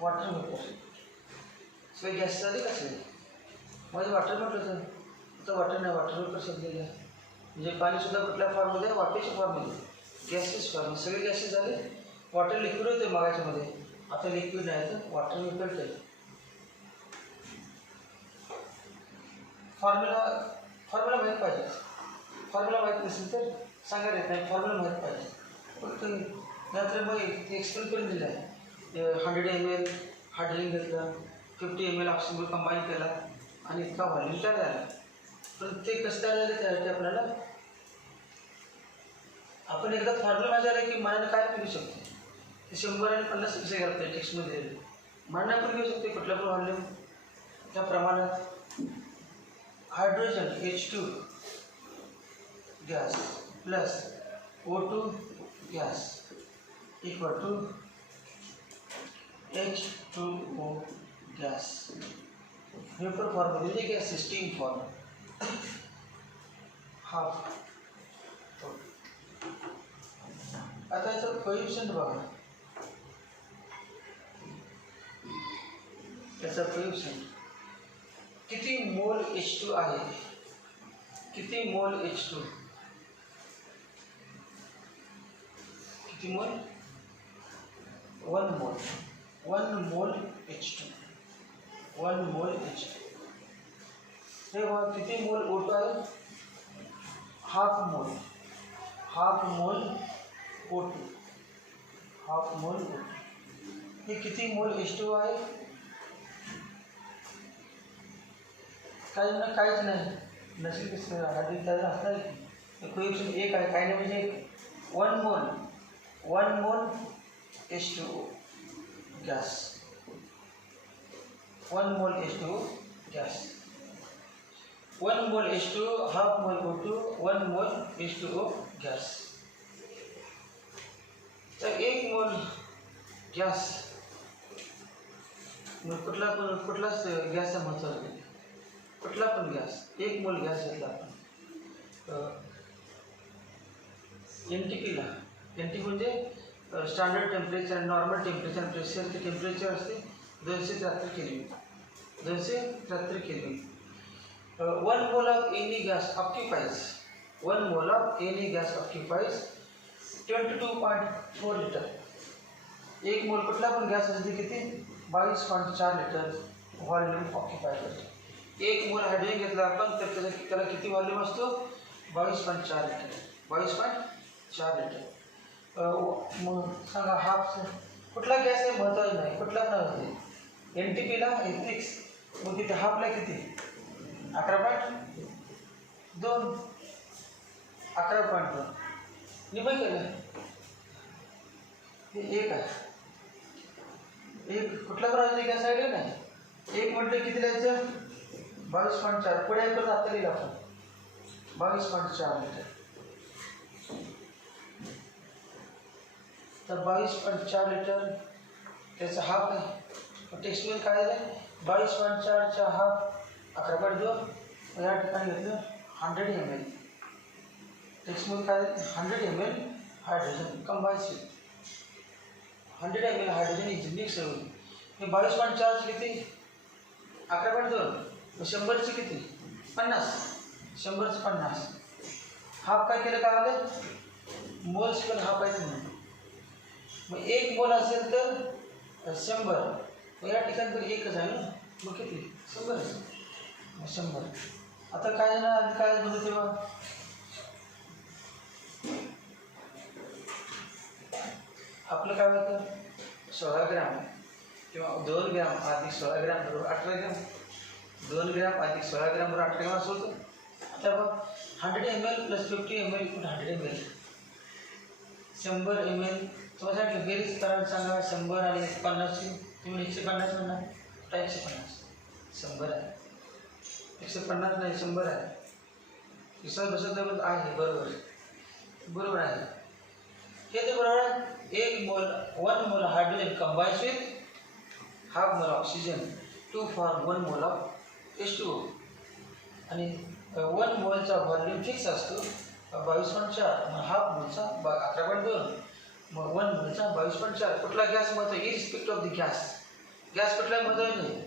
water vapour. सगळे गॅस झाले कसे मध्ये वॉटर म्हटलं तर वॉटर नाही, वॉटर वेपर शब्द आहे. म्हणजे पाणी सुद्धा कुठल्या फॉर्ममध्ये वाफेच्या फॉर्ममध्ये गॅसेस फॉर्म. सगळे गॅसेस झाले. वॉटर लिक्विड होते मगाच्यामध्ये, आता लिक्विड नाही तर वॉटर वेपर केलं. फॉर्म्युला माहीत पाहिजे. फॉर्म्युला माहीत नसेल तर सांगायला येत नाही. फॉर्म्युला माहीत पाहिजे. फक्त नंतर मग एक्सप्लेन करून दिलं आहे. 100 ml हायड्रोजन घेतलं, 50 ml ऑक्सिजन कंबाईन केला आणि इतका व्हॉल्यूम तयार झाला. पण ते कसं तयार झालं त्यासाठी आपल्याला आपण एकदा फॉर्म्युला माहीत झाला की मनाने काय करू शकतो. ते 100 आणि 50 कसे घालतो टेक्स्टमध्ये मनाने आपण घेऊ शकतो कुठल्या पण व्हॉल्यूम त्या प्रमाणात. Hydrogen H2 gas plus O2 gas equal to H2O gas. Vapour form म्हणजे गॅस स्टीम फॉर्म. हाफ. आता याचं कोएफिशिएंट बघा. त्याचा कोएफिशिएंट किती मोल H2 आहे. किती मोल H2. किती मोल. 1 मोल. 1 मोल H2. 1 मोल H2. हे बघा किती मोल O2 आहे. Half mole O2. Half mole O2. हे किती मोल H2 आहे. काहीच नाही. नसेल कसं आधी त्याला असणार की कोएफिशिएंट 1 आहे. काही नाही म्हणजे 1 मोल H2O गॅस. 1 मोल H2O गॅस. 1 मोल H2O हाफ मोल O2 1 मोल H2O गॅस. तर 1 मोल गॅस कुठलाच गॅसचा महत्त्व आहे. कुठला पण गॅस 1 मोल गॅस घेतला आपण NTPला. NTP म्हणजे standard temperature, normal temperature, pressure ते टेम्परेचर असते 273 kelvin. 273 kelvin. 1 mole of any gas occupies 1 mole of any gas occupies 22.4 litre. 1 मोल कुठला पण गॅस असते किती 22.4 लिटर व्हॉल्यूम ऑक्युपाय करतो. 1 मोल हायड्रोजन घेतला आपण तर त्याला किती व्हॉल्यूम असतो 22.4 लिटर. 22.4 लिटर. मग सांगा हाफ कुठला गॅस आहे महत्त्वाचं नाही. कुठला पण असते NTPला एथिक्स. मग तिथे हाफला किती 11.2. 11.2 निबंध केलं. हे 1 आहे. 1 कुठल्या प्रकारचे गॅस आहे नाही. 1 म्हटलं किती लिहायचं 22.4. पुढे परत आता लिहिलं आपण 22.4 लिटर. तर 22.4 लिटर त्याचा हाफ आहे. टेक्स्टमध्ये काय आहे 22.4चा हाफ 11.2. या ठिकाणी घेतलं 100 ml. टेक्स्टमध्ये काय 100 ml hydrogen combine. 100 ml hydrogen is mix होईल. हे 22.4 किती 11.2. 100ची किती 50. 100ची 50. हाफ काय केलं काय आलं, मोल्स पण हाफ आहे म्हणून. मग 1 मोल असेल तर 100. मग या ठिकाणी तर 1च आहे ना, मग किती 100. मग 100. आता काय ना आधी काय बघू तेव्हा आपलं काय होतं 16 ग्रॅम किंवा 2 ग्रॅम अधिक 16 ग्रॅम बरोबर 18 ग्रॅम. 2 ग्रॅम अधिक 16 ग्रॅम बरोबर 18 ग्रॅम असं होतं. आता बघ 100 ml plus 50 ml equal 100 ml. 100 ml तुम्हाला सांगितलं बेरीज करायला सांगा. 100 आणि 50ची तुम्ही 150 म्हणणार का 150. 100 आहे 150 नाही 100 आहे. विसर बसत आहे बरोबर बरोबर आहे. हे तर बरोबर आहे. 1 मोल hydrogen combines with half mole oxygen two form 1 mole of H2O. आणि 1 मोलचा व्हॉल्यूम फिक्स असतो 22.4. मग हाफ मोलचा 11.2. मग 1 मोलचा 22.4. कुठला गॅस महत्व इरिस्पेक्ट ऑफ द गॅस. गॅस कुठला महत्व नाही.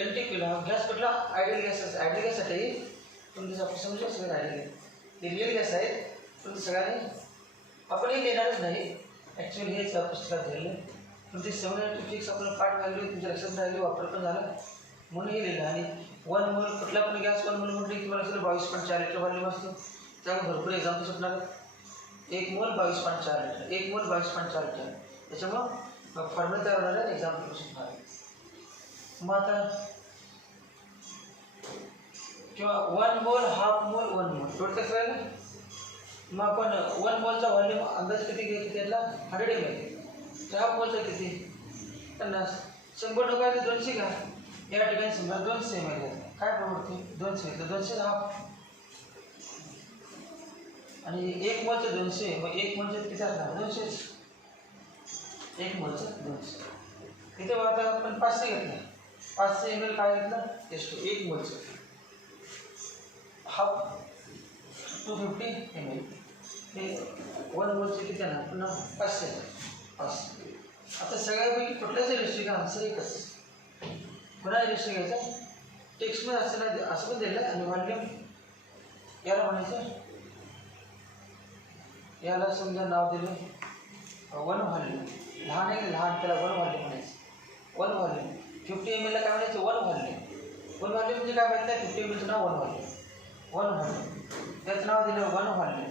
एनटीपीला गॅस कुठला आयडियल गॅस असतो. आयडियल गॅससाठी तुमचं आपण समजू सगळं आयडियल हे रिअल गॅस आहे. पण सगळ्यांनी आपणही देणारच नाही. ॲक्च्युअली हेच पुस्तकात दिलेलं. पण ते 7 फिक्स आपण पाठ घालली तुमच्या लक्षात राहिली वापर पण झाला म्हणून हे लिहिलं. आणि 1 मोल कुठला पण गॅस 1 मोल म्हटलं की तुम्हाला असेल 22.4 लिटर व्हॉल्यूम असतो. त्यामुळे भरपूर एक्झाम्पल सुटणार. 1 मोल 22.4 लिटर 1 मोल 22.4 लिटर. त्याच्यामुळं फॉर्म्युला तयार होणार आहे एक्झाम्पल सुटणार आहे. मग आता किंवा 1 मोल हाफ मोल 1 मोल टोटल कसं राहिलं. मग आपण 1 मोलचा व्हॉल्यूम अंदाज किती घ्यायचा त्यातला 100 ml. तर हाफ मोलचा किती 50. 100 टक्का 200 घ्या. या ठिकाणी समजा 200 ml घ्यायचं. काय प्रमाण 200 तर 200 हाफ. आणि 1 मोलचं 200. मग 1 मोलचं किती असणार 200. 1 मोलचं 200. इथे आता आपण 500 घेतलं. 500 ml काय घेतलं H2 1 मोलचं हाफ 250 ml. हे 1 मोलचे किती आहे ना पुन्हा 500. आता सगळ्यापैकी कुठल्याच रेशो का आन्सर एकच. पुन्हा रेशो घ्यायचा टेक्स्टमध्ये असं नाही असं पण दिलं. आणि व्हॉल्यूम याला म्हणायचं याला समजा नाव दिलं 1 व्हॉल्यूम. लहान आहे लहान त्याला 1 व्हॉल्यूम म्हणायचं. 1 व्हॉल्यूम 50 ml ला काय म्हणायचं 1 व्हॉल्यूम. 1 व्हॉल्यूम म्हणजे काय माहिती आहे 50 ml चं नाव 1 व्हॉल्यूम. 1 व्हॉल्यूम त्याचं नाव दिलं 1 व्हॉल्यूम.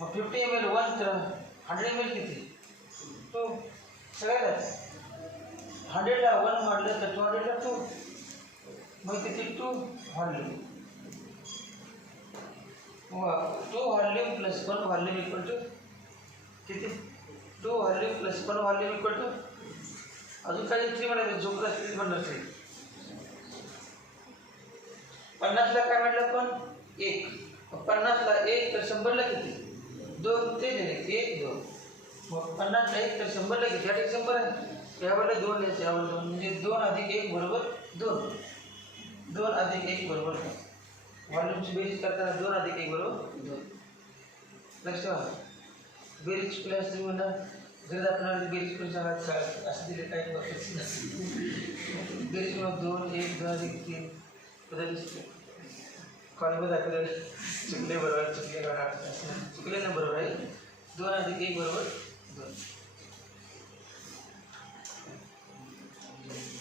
मग 50 ml 1 तर 100 ml किती 2. सगळ्यालाच 100 ला 1 म्हटलं तर 200 ला 2. मग किती 2 volume. 2 volume plus 1 volume equal to किती 2 volume plus 1 volume equal to अजून काही 3 म्हणायचं झोपला 3 म्हणणार 3. 50 ला काय म्हटलं पण 1. 50 ला 1 तर 100 ला किती 2. ते दिले 1 2. मग 50 ला 1 तर 100 ला किती यात 100 आहे. यावेळेला 2 लिहायचं यावेळेला 2 म्हणजे 2 अधिक 1 बरोबर 2. 2 अधिक 1 बरोबर 2. व्हॉल्यूमची बेरीज करताना 2 अधिक 1 बरोबर 2. लक्षात ठेवा. बेरीज प्लस तुम्ही म्हणा घरी आपल्याला बेरीज करून सांगायचं असं दिले काही बेरीज मग 2 1 2 अधिक 3 पद्धती कॉलेजमध्ये दाखवले चुकले बरोबर चुकले ना बरोबर आहे. 2 अधिक 1 बरोबर 2.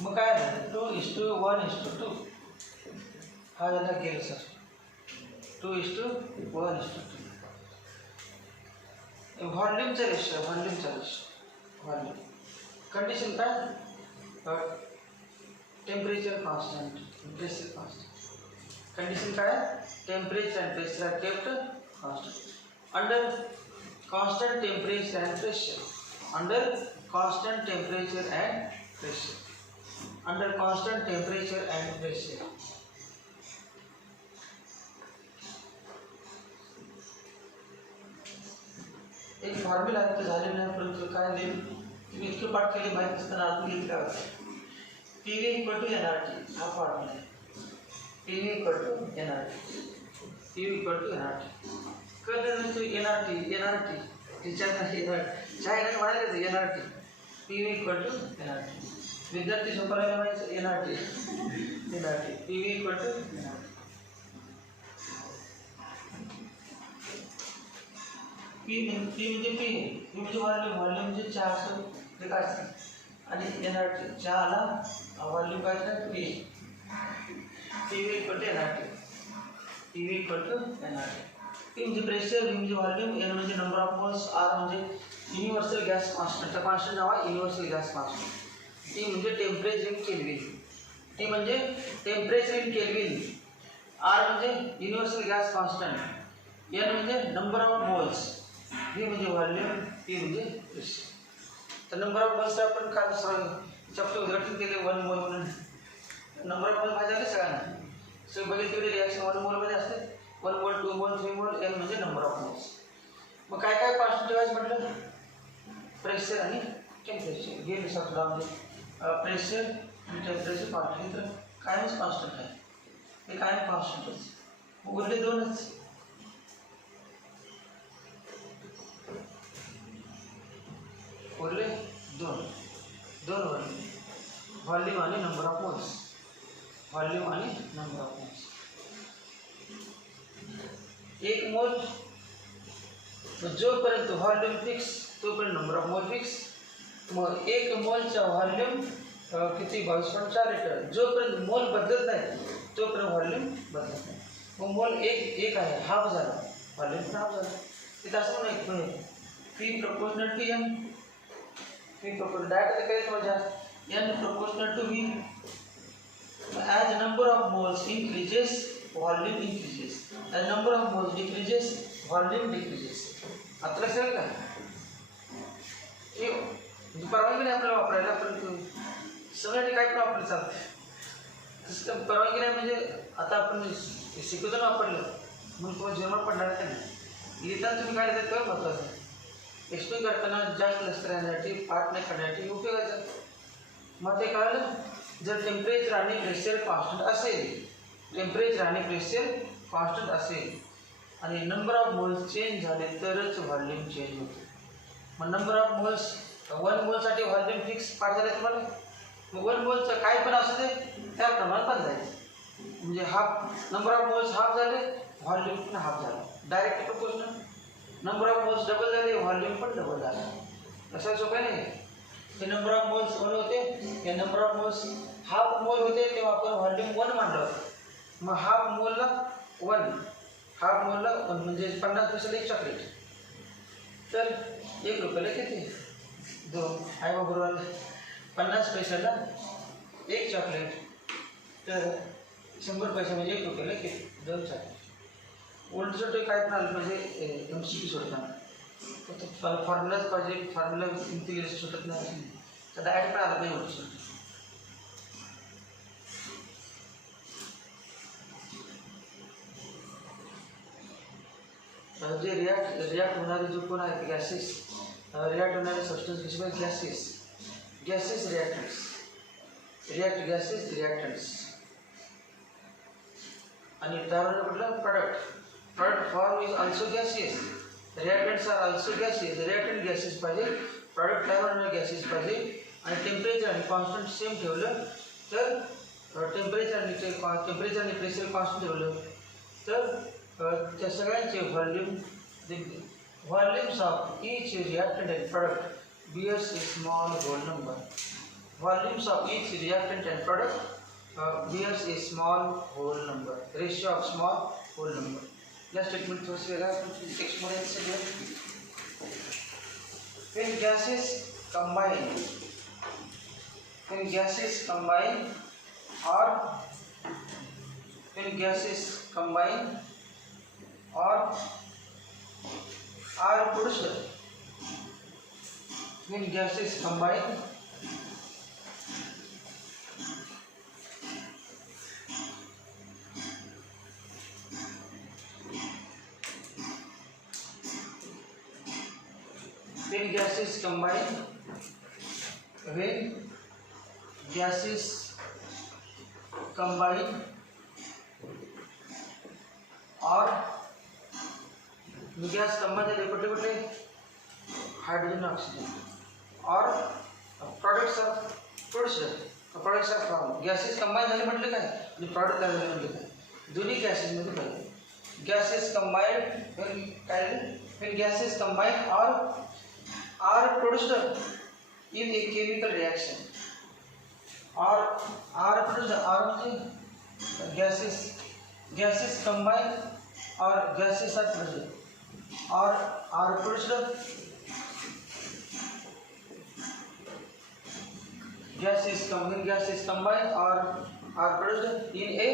मग काय झालं 2:1:2 हा झाला गेल सर 2:1:2. व्हॉल्यूमचा रेशो व्हॉल्यूम कंडिशन काय temperature constant pressure constant. Condition काय temperature and pressure are kept constant under constant temperature and pressure. Under constant temperature and pressure. Under constant temperature and pressure. एक फॉर्म्युला आहे तर झाले नाही परंतु काय नाही तुम्ही इतकं पाठ केले माहीत असताना अजून लिहिलं काय होतं PV इक्वल टू NRT. हा फॉर्म्युला आहे PV equal to NRT. PV equal to NRT. कळलं नसतो NRT चायना म्हणाले NRT. PV equal to NRT. विद्यार्थी संपर्काला म्हणायचं NRT PV equal to NRT. P म्हणजे व्हॉल्यूम म्हणजे चहाचं ते काय असतं आणि एनआरटी चहाला व्हॉल्यूम काय असतं P equal to NRT NRT P म्हणजे प्रेशर, व्ही म्हणजे व्हॉल्यूम, एन म्हणजे नंबर ऑफ मोल्स, आर म्हणजे युनिव्हर्सल गॅस कॉन्स्टंट. कॉन्स्टंट नाव आहे युनिव्हर्सल गॅस कॉन्स्टंट. टी म्हणजे टेम्परेचर इन केल्विन. टी म्हणजे टेम्परेचर इन केल्विन. आर म्हणजे युनिव्हर्सल गॅस कॉन्स्टंट. एन म्हणजे नंबर ऑफ मोल्स. व्ही म्हणजे व्हॉल्यूम. पी म्हणजे प्रेशर. तर नंबर ऑफ मोल्स आपण काल चॅप्टर उद्घाटन केले 1 मोल म्हणून. नंबर ऑफ मोल माहिती आहे सगळ्यांना. सो बघितले तेवढे रिॲक्शन 1 मोलमध्ये असते. 1 मोल 2 मोल 3 मोल. एन म्हणजे नंबर ऑफ मोल्स. मग काय काय कॉन्स्टंट ठेवायचं म्हटलं? प्रेशर आणि टेम्परेचर. गेले सगळं म्हणजे प्रेशर आणि टेम्परेचर कॉन्स्टंट तर कायमच कॉन्स्टंट आहे. हे कायम कॉन्स्टंटच. उरले दोनच. उरले दोन व्हॉल्यूम आणि नंबर ऑफ मोल्स. व्हॉल्यूम आणि नंबर ऑफ मोल्स. 1 मोल जोपर्यंत व्हॉल्यूम फिक्स तोपर्यंत नंबर ऑफ मोल फिक्स. मग 1 मोलचा व्हॉल्यूम किती? 22.4 लिटर. जोपर्यंत मोल बदलत नाही तोपर्यंत व्हॉल्यूम बदलत नाही. मग मोल एक आहे, हाफ झाला, व्हॉल्यूम पण हाफ झाला. तिथं असं म्हणून P proportional to N. P proportional direct करायचं माझ्या N proportional to V. As number of moles increases volume increases. As number of moles decreases volume decreases. आता लक्षात का? हे परवानगी नाही आपल्याला वापरायला, पण सगळ्यांनी काय पण वापरलं चालतं. तसं परवानगी नाही म्हणजे आता आपण शिकवतो ना वापरलं म्हणून तुम्हाला जेवण पडणार का नाही. लिहिताना तुम्ही काय लिहितात तेव्हा महत्त्वाचं आहे. एक्सप्लेन करताना जास्त लक्ष राहण्यासाठी पाठ नाही करण्यासाठी उपयोगाचं. मग ते कळलं. जर टेम्परेचर आणि प्रेशर कॉन्स्टंट असेल, टेम्परेचर आणि प्रेशर कॉन्स्टंट असेल आणि नंबर ऑफ मोल्स चेंज झाले तरच व्हॉल्यूम चेंज होते. मग नंबर ऑफ मोल्स 1 मोलसाठी व्हॉल्यूम फिक्स पाठ झालं तुम्हाला. मग 1 मोलचं काय पण असू दे त्याप्रमाणे बदलायचं. म्हणजे half number of moles half झाले, व्हॉल्यूम पण हाफ झाला. Direct proportional. Number of moles double झाले, व्हॉल्यूम पण डबल झाला. असं सोपं नाही. हे नंबर ऑफ मोल्स 1 होते, हे number of moles half mole होते तेव्हा आपण व्हॉल्यूम 1 मानलं होतं. मग हाफ मोलला 1 म्हणजे 50 पैशाला 1 चॉकलेट. तर 1 रुपयाला किती? 2 आहे बा बरोबर. 50 पैशाला 1 चॉकलेट. तर 100 पैसे म्हणजे 1 रुपयाला किती? 2 चॉकलेट. उलट सुलट काय पण आलं म्हणजे MCQ सोडताना फक्त फॉर्म्युलाच पाहिजे. फॉर्म्युला इंटिग्रेशन सुटत नाही तर डायरेक्ट पण आलं नाही उलट सुलट. जे रिॲक्ट होणारे जो कोण आहेत गॅसेस, रिॲक्ट होणारे सबस्टन्स कसे पाहिजे? Gases reactants. आणि त्यावर म्हटलं product form is also gases. Reactants are also gases. Reactant gases पाहिजे, प्रॉडक्ट तयार होणारे गॅसेस पाहिजे. आणि टेम्परेचर आणि कॉन्स्टंट सेम ठेवलं तर टेम्परेचर आणि प्रेशर कॉन्स्टंट ठेवलं तर त्या सगळ्यांचे volumes of each reactant and product bears a small whole number. Volumes of each reactant and product bears a small whole number. Ratio of small whole number. या statement थोडंसं वेगळा टेक्स्टमध्ये सगळं. when gases combine or are produced. When gases combine when gases combine or gas combine झाले कुठले कुठले? Hydrogen oxygen. और products of products of form. Gases combine झाले म्हटलं काय आणि प्रॉडक्ट तयार झाले म्हटलं काय? दोन्ही गॅसेसमध्ये पाहिजे. गॅसेस कंबाईन काय when gases combine or are produced in a chemical reaction, or are produced, are gases combine or gases are produced, or are produced gases combine or are produced in a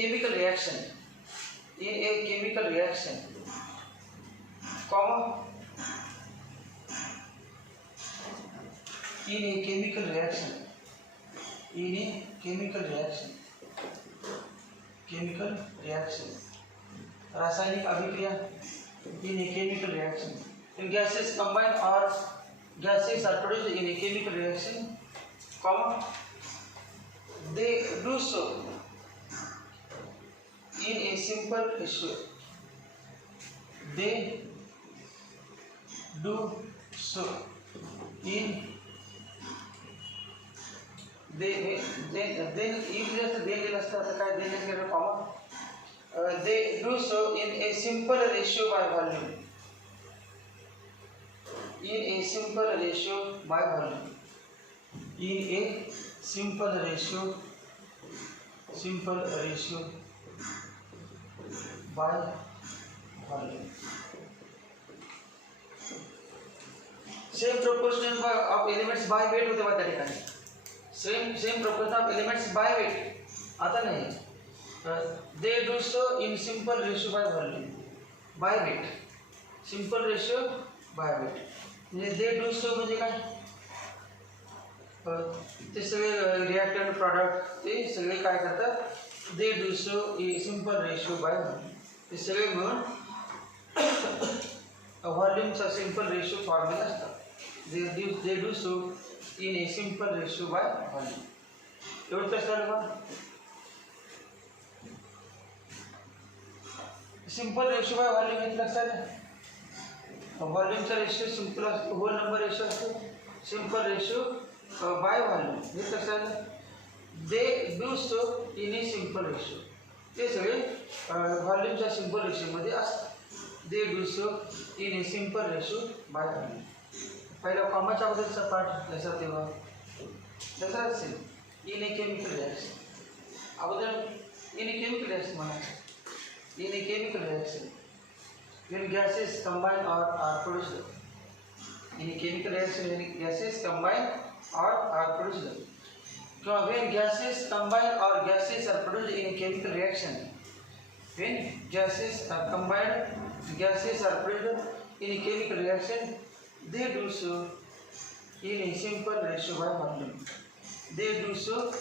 chemical reaction. In a chemical reaction, comma, in a chemical reaction, रासायनिक अभिक्रिया, in a chemical reaction, when gases combine or gases are produced in a chemical reaction, comma, they do so in a simple ratio. They do so in they then they do so in a simple ratio by volume. In a simple ratio by volume. In a simple ratio by volume. Same proportion of elements by weight होते बा त्या ठिकाणी. Same proportion of elements by weight आता नाही. They do so in simple ratio by volume, by weight. Simple ratio by weight. They do so म्हणजे काय? ते सगळे रिएक्टंट प्रॉडक्ट ते सगळे काय करतात? They do so in simple ratio by volume. ते सगळे मिळून व्हॉल्यूमचा सिंपल रेशो फॉर्म्युला असतात. They do so in a simple ratio by volume. एवढं कसं झालं बा? सिंपल रेशो बाय व्हॉल्यूम हे लक्षात आहे. व्हॉल्यूमचा रेशो सिंपल असतो, होल नंबर रेशो असतो. सिंपल रेशो बाय व्हॉल्यूम हे लक्षात आहे. They do so in a simple ratio. ते सगळे व्हॉल्यूमच्या सिंपल रेशोमध्ये असतात. They do so in a simple ratio by volume. पहिला कॉमाच्या अगोदरचा पार्ट लक्षात ठेवा. लक्षात असेल इन ए केमिकल रिएक्शन. अगोदर इन ए केमिकल रिएक्शन म्हणायचं. In a chemical reaction, when gases combine or are produced. In a chemical reaction, when gases combine or are produced. So when gases combine or gases are produced in a chemical reaction, when gases are combined, gases are produced in a chemical reaction, they do so in a simple ratio by volume. They do so,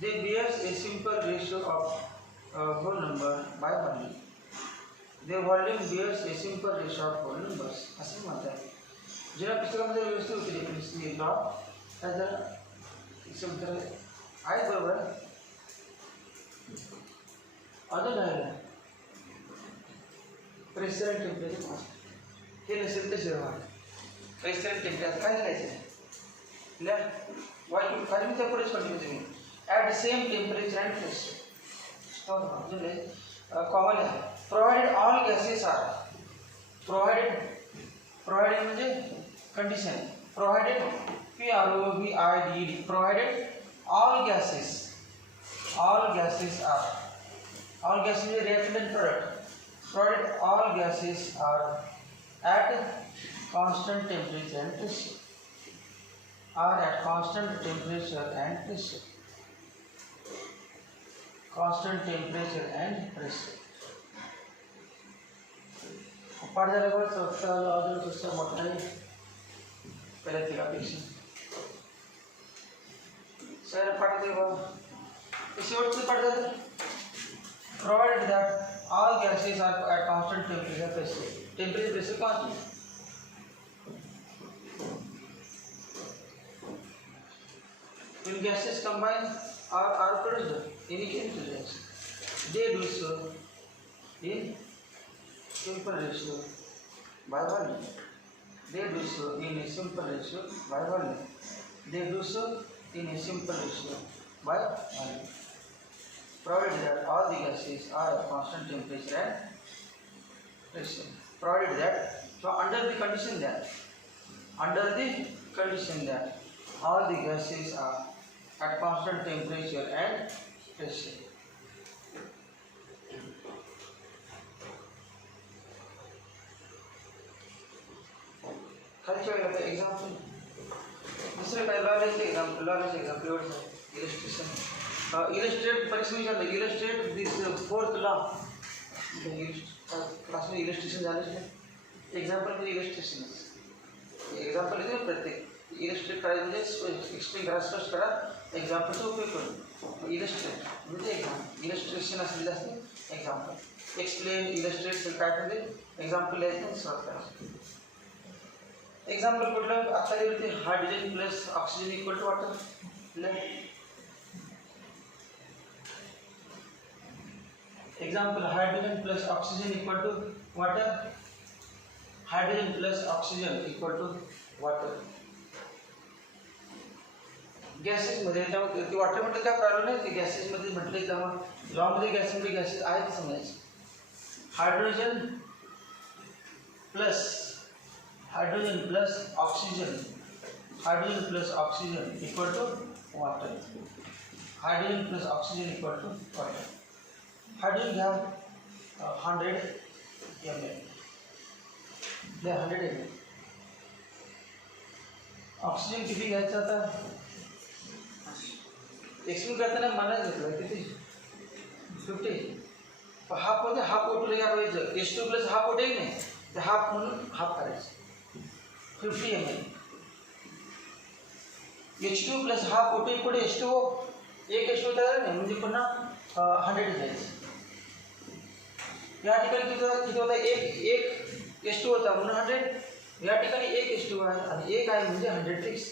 they bears a simple ratio of whole number by volume. The volume bears a simple ratio of whole numbers. असे म्हणतात. जेव्हा पुस्तकामध्ये व्यवस्थित होती definition law त्याचा शब्द आहे बरोबर. अजून राहिलं प्रेशर अँड टेम्परेचर. हे नसेल तर जेव्हा प्रेशर अँड टेम्परेचर काय करायचं वायू खाली त्या पुढेच कंटिन्यू तुम्ही at the same temperature and pressure. Common आहे. Provided all gases are provided म्हणजे condition. Provided PROVIDED provided all gases are all gases म्हणजे reactant product. Provided all gases are at constant temperature and pressure. Constant temperature and pressure. पाठ झाल्यावर चौथा अजून दुसरा मोठा आहे पहिल्या तिघापेक्षा. सर पाठ देवा शेवटचं पाठ झालं. Provided that all gases are at constant temperature pressure. Temperature pressure constant. When gases combine are produced in a chemical reaction, they do so in simple ratio by volume. They do so in a simple ratio by volume. They do so in a simple ratio by volume. provided that all the gases are at constant temperature and pressure. Provided that, so under the condition that all the gases are at constant temperature and pressure. खाली चलेगा तो example दूसरे का Lawrence example illustration illustrate परीक्षा में जाता illustrate this fourth law class में illustration जाने से एग्जाम्पल के illustration एग्जाम्पल इतने प्रत्येक illustrate करायचं म्हणजे एक्सप्लेन करा स्पष्ट करा एक्झाम्पलचा उपयोग करून illustrate म्हणजे एक्झाम्पल illustration असलेलं असते एक्झाम्पल एक्सप्लेन illustrate काय म्हणजे एक्झाम्पल लिहायचं सॉल्व करायचं एग्जाम्पल कुठलं आता येते hydrogen plus oxygen equal to water example hydrogen plus oxygen equal to water hydrogen plus oxygen equal to water gases मध्ये त्यामुळे वॉटर म्हटलं काय प्रॉब्लेम नाही ते गॅसेस मध्ये म्हटले त्यामुळे लॉंग गॅसमध्ये गॅसेस आहेत समजायचे hydrogen plus oxygen equal to water hydrogen plus oxygen equal to water hydrogen घ्या 100 ml 100 ml ऑक्सीजन किती घ्यायचं आता एक्सप्लेन करताना मला घेतलं किती 50 हाफ मध्ये हाफ ओटू घ्या पाहिजे H2 प्लस हाफ ओटे नाही ते हाफ म्हणून हाफ करायचं 50 ml H2 प्लस हाफ ओटे पुढे H2O एक H2O तयार नाही म्हणजे पुन्हा 100 जायचं या ठिकाणी किती होता एक H2 होता म्हणून 100 या ठिकाणी एक H2O आहे आणि एक आहे म्हणजे 100 फिक्स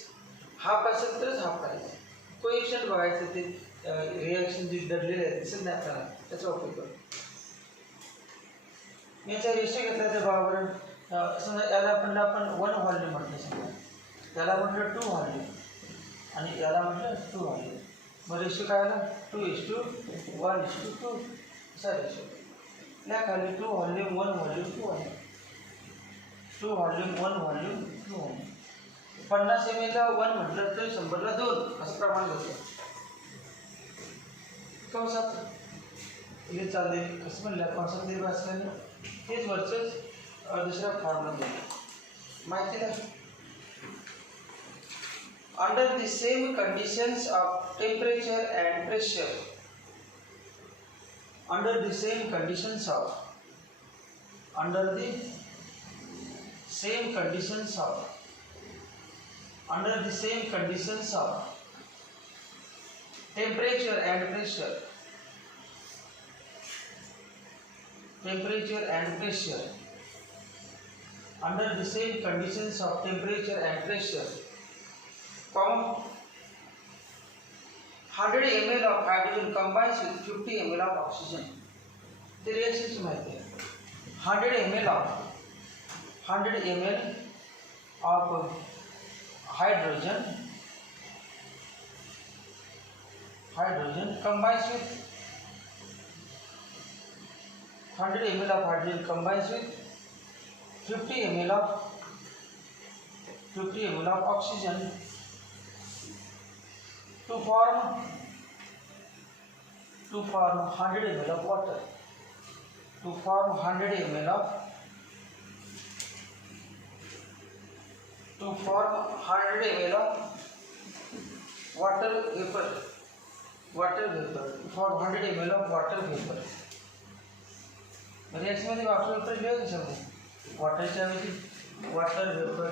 हाफ असेल तरच हाफ करायचं कोएफिशिएंट बघायचं ते रिएक्शन जी दडलेली आहे दिसत नाही आपल्याला त्याचा उपयोग करू याचा रेशो घेतला तर बरोबर समजा याला आपण 1 व्हॉल्यूम म्हटलं समजा याला म्हटलं 2 व्हॉल्यूम आणि याला म्हटलं 2 व्हॉल्यूम मग रेशो काय आला 2:1:2 असा रेशो या खाली 2 volume 1 volume 2 volume 2 volume 1 volume 2 volume 50 ml ला 1 म्हटलं तर 100 ला 2 असं प्रमाण घेतलं कंसात हे चालले कसं म्हणलं कंसात दिलं असल्याने हेच वरचंच दुसऱ्या फॉर्ममध्ये माहिती नाही under the same conditions of temperature and pressure under the same conditions of temperature and pressure under the same conditions of temperature and pressure 100 ml of hydrogen combines with 50 ml of oxygen the reaction is माहिती है 100 ml of hydrogen combines with 100 ml of hydrogen combines with 50 ml of oxygen to form 100 ml of water. To form 100 ml of water vapor. To form 100 ml of water vapor. Reaction मध्ये water vapour लिहू शकतो वॉटरच्या ऐवजी water vapour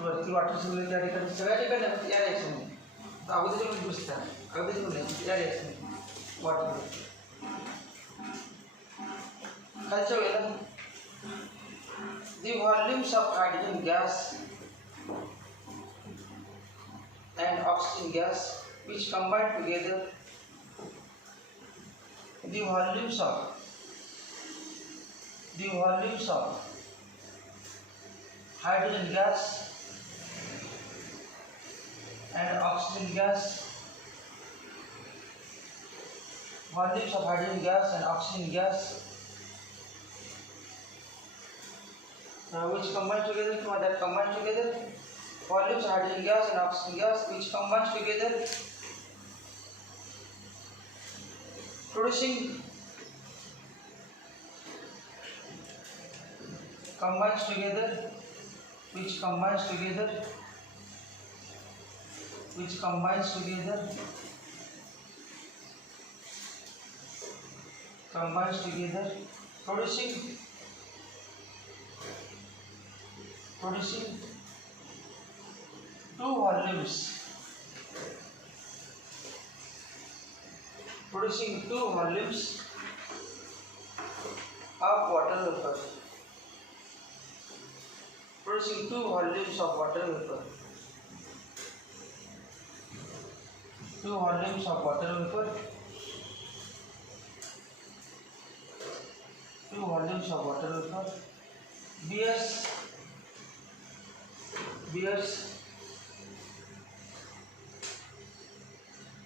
वरती water सगळे त्या ठिकाणी सगळ्या ठिकाणी या रिएक्शन मध्ये अगोदर दुसऱ्या या रिएक्शन वॉटर वेपर खालच्या वेळेला the volumes of hydrogen gas and oxygen gas which combine together the volumes of hydrogen gas and oxygen gas volumes of hydrogen gas and oxygen gas which combine together, that combine together, volumes of hydrogen gas and oxygen gas which combines together producing combines together which combines together producing two volumes of water vapor. Producing 2 volumes of water vapor. 2 volumes of water vapor. 2 volumes of water vapor. Bears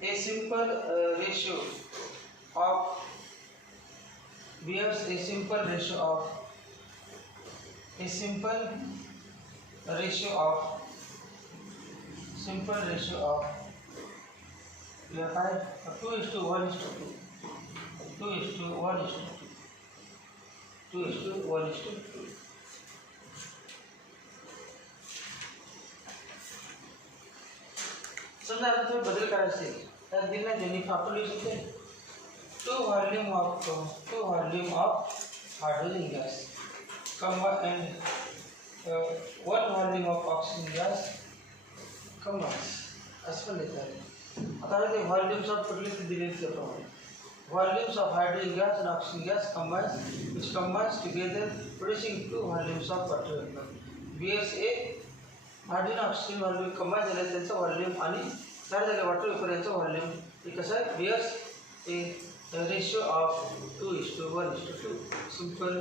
a simple ratio of we have 2:1:2. 2:1:2. 2:1:2. समजा आता तुम्ही बदल करायचे असेल तर दिलेल्या दोन्ही आपण लिहू शकते 2 volume of hydrogen gas and 1 volume of oxygen gas combines असं पण लिहिता येईल. आता ते व्हॉल्यूम्स ऑफ कुठले ते दिलेले त्याप्रमाणे volumes of hydrogen gas and oxygen gas which combines together producing 2 volumes of water vapor. BSA hydrogen oxygen volume combine झाले त्यांचा व्हॉल्यूम आणि तयार झालेल्या वॉटर वेपर यांचा व्हॉल्यूम हे कसं आहे BS a ratio of 2:1:2 simple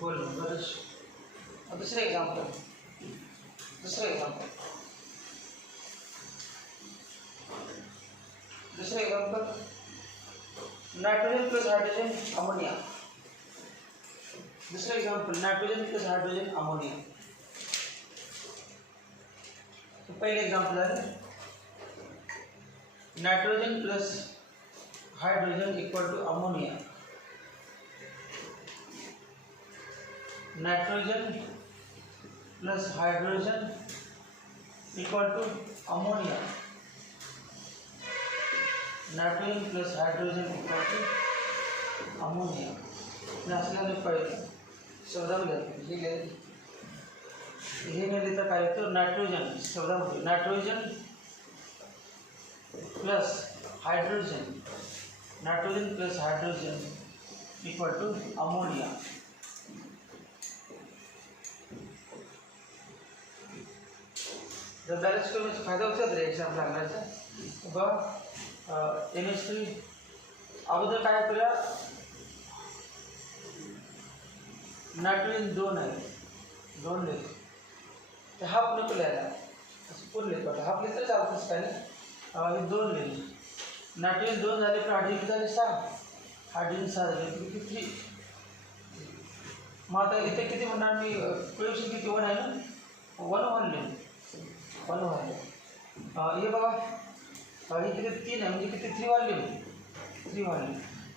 whole number ratio. दूसरे example nitrogen plus hydrogen ammonia. दूसरा example nitrogen plus hydrogen ammonia. तो पहले एग्जांपल है nitrogen plus hydrogen equal to ammonia. Nitrogen plus hydrogen equal to ammonia. Nitrogen plus hydrogen equal to ammonia. असल्याने पहिले शब्दामध्ये हे न लिहिता काय येतं नायट्रोजन शब्दामध्ये nitrogen plus hydrogen equal to ammonia. जर बॅलन्स करण्याचा फायदा होता रिएक्शन लागण्याचा बघ NH3 अगोदर काय करूया नायट्रोजन 2 आहे 2 लिहितो ते हाफ नको लिहायला असं पूर्ण लिहितो हाफ लिहिलं तर चालतंच काय नाही हे 2 लिहिले नायट्रोजन 2 झाले पण हायड्रोजन झाले 6 हायड्रोजन 6 झाले किती 3. मग आता इथे किती म्हणणार मी क्वेश्चन किती 1 आहे ना 1 लिहिले 1 हे बघा हे किती 3 आहे म्हणजे किती 3 व्हॉल्यूम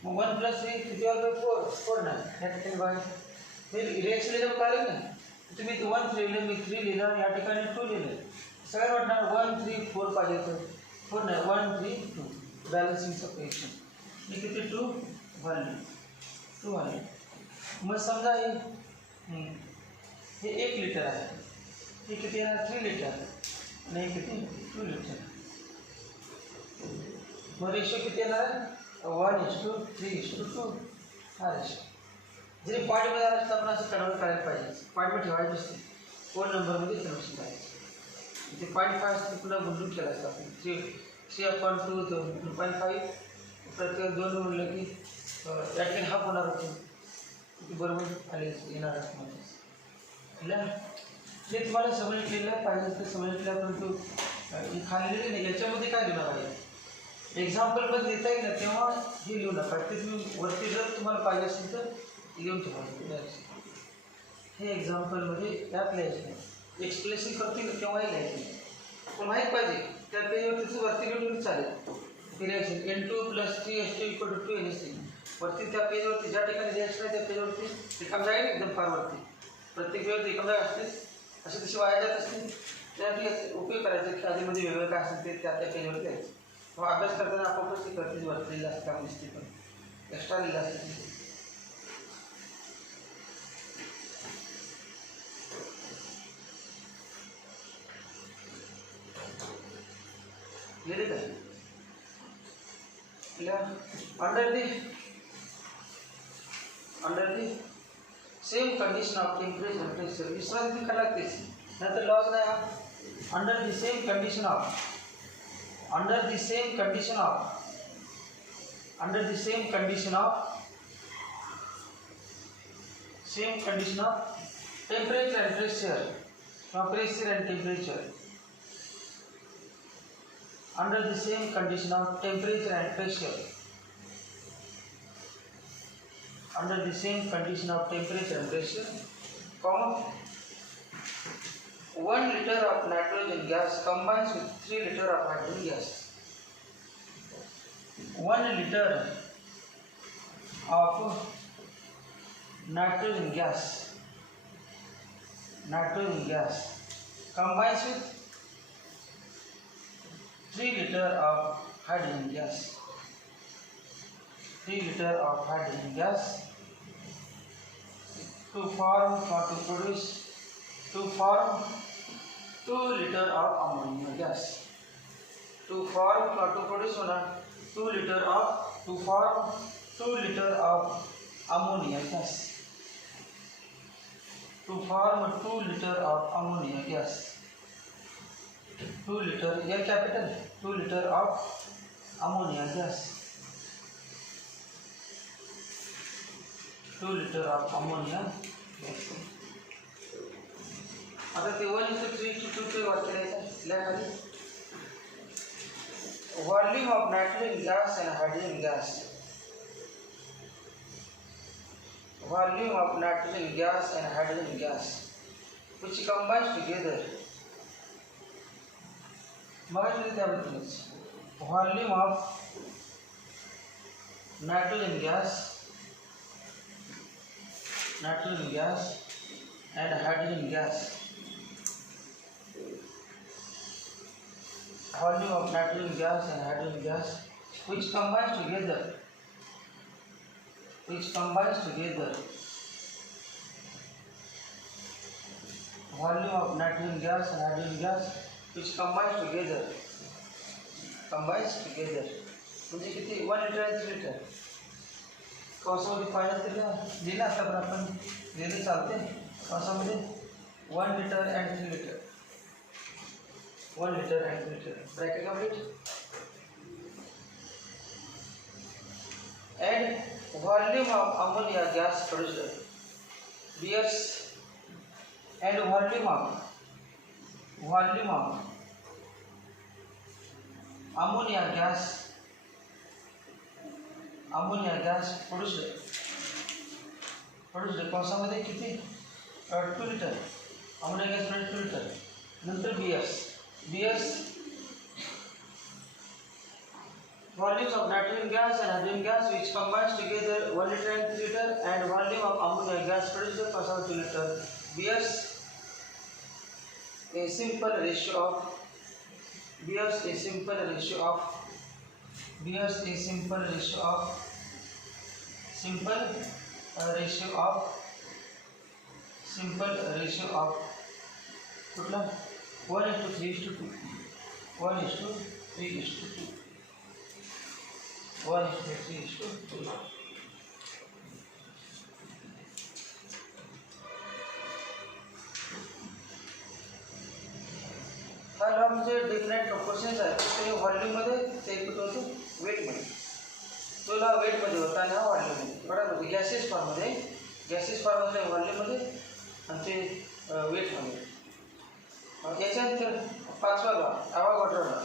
मग 1 + 3 किती वाले 4 नाही या ठिकाणी बघा हे रिएक्शन जर पाहिलं ना तुम्ही 1 3 लिहिलं मी 3 लिहिलं आणि या ठिकाणी 2 लिहिलं सगळ्या वाटणार 1 3 4 पाहिजे तर 4 नाही 1 3 2 बॅलन्सिंग सप्रेशन हे किती 2 व्हॉल्यूम मग समजा हे 1 लिटर आहे हे किती येणार 3 लिटर आणि हे किती 2 लिटर मग रेशो किती येणार 1:3:2 हा रेशो. जरी पॉईंटमध्ये आलं तर आपण असं कन्वर्ट करायला पाहिजे पॉईंटमध्ये ठेवायचं असते 4 नंबरमध्ये कन्वर्शन करायचं ते 0.5 असते पुन्हा बदलून केलं असतं आपण 3/2 2.5 प्रत्येक 2 म्हणलं की या ठिकाणी हाफ होणार होतो ते बरोबर आले येणार असं हे तुम्हाला समजलेलं पाहिजे तर समजल्यापर्यंत खाल्लेले नाही याच्यामध्ये काय देणार आहे एक्झाम्पलमध्ये लिहिता येईल ना तेव्हा हे लिहू नका. ते तुम्ही वरती जर तुम्हाला पाहिजे असेल तर लिहून ठेवा. हे एक्झाम्पलमध्ये त्यात लिहायचं नाही. एक्सप्लेशन करतील ना तेव्हाही लिहायचं नाही. पण माहीत पाहिजे त्या पेजवरतीच वरती लिहून चालेल. Reaction N2 + 3H2 = 2NH3. वरती त्या पेजवरती ज्या ठिकाणी रिएक्शन आहे त्या पेजवरती रिकाम जाईल एकदम फार वरती. प्रत्येक पेजवरती रिकाम जागा असतेच. असे तसे वाया जात असतील त्यासाठी उपयोग करायचा की आधीमध्ये वेगळं काय असेल ते त्या पेजवरती यायचं. मग अभ्यास करताना आपोआपच ते करतेच वरती लिहिलं असतं काम दिसते पण एक्स्ट्रा लिहिलं असतं. गेले काय under the same condition of temperature pressure विश्रांती का लागतेच नंतर लॉस नाही हा. Under the same condition of temperature and pressure or pressure and temperature. Under the same condition of temperature and pressure. Under the same condition of temperature and pressure, comma, 1 liter of nitrogen gas combines with 3 liter of hydrogen gas. 1 liter of nitrogen gas combines with 3 liter of hydrogen gas. 3 liter of hydrogen gas to produce 2 liter of ammonia gas. To form 2 liter of ammonia gas. To form 2 liter of ammonia gas. 2 liter, L capital, 2 liter of ammonia gas. 2 liter of ammonia gas. आता ते 1:3:2 चे वाक्य लिहायचं खाली. Volume of nitrogen gas and hydrogen gas. Volume of nitrogen gas and hydrogen gas which combines together. Volume of nitrogen gas and hydrogen gas. Volume of nitrogen gas and hydrogen gas which combines together. Volume of nitrogen gas and hydrogen gas which combines together. म्हणजे किती 1 liter and 3 liter. कौसामध्ये पाहिजे तर लिहिलं असतं पण आपण लिहिले चालते. कौसामध्ये 1 liter and 3 liter. 1 liter and 3 liter. Bracket complete. And volume of ammonia gas produced. Beers and volume of ammonia gas produced कौसामध्ये किती 2 liter ammonia gas produced 2 liter. नंतर beers volumes of nitrogen gas and hydrogen gas which combines together 1 liter and 3 liter and volume of ammonia gas produced कौसामध्ये 2 liter. Beers a simple ratio of कुठला 1:3:2 1:3:2 हा म्हणजे different प्रोपोर्शन्स आहेत. ते व्हॉल्यूममध्ये ते कुठं होतं वेटमध्ये. तुला वेटमध्ये होता आणि हा व्हॉल्यूममध्ये बरोबर होतं. गॅसेस फॉर्ममध्ये व्हॉल्यूममध्ये आणि ते वेटमध्ये. याच्यानंतर 5वा law Avogadro law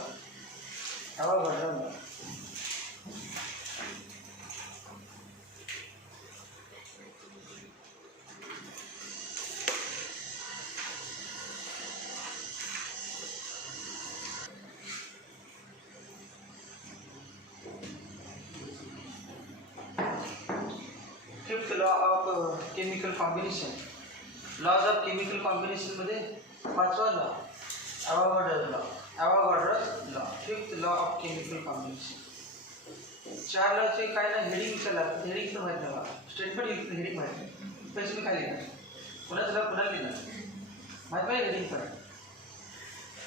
of chemical combination. Laws of chemical कॉम्बिनेशनमध्ये 5वा law Avogadro law. Avogadro law. 5th law of chemical combination. 4 लॉचे काय ना हेडिंग विचारला. हेडिंग तर माहीत नाही मला. स्टेटमेंट हेडिंग माहीत नाही. पैसे मी काय लिहिणार, कोणाचं लॉ कोणाला लिहिणार माहीत नाही. हेडिंग पण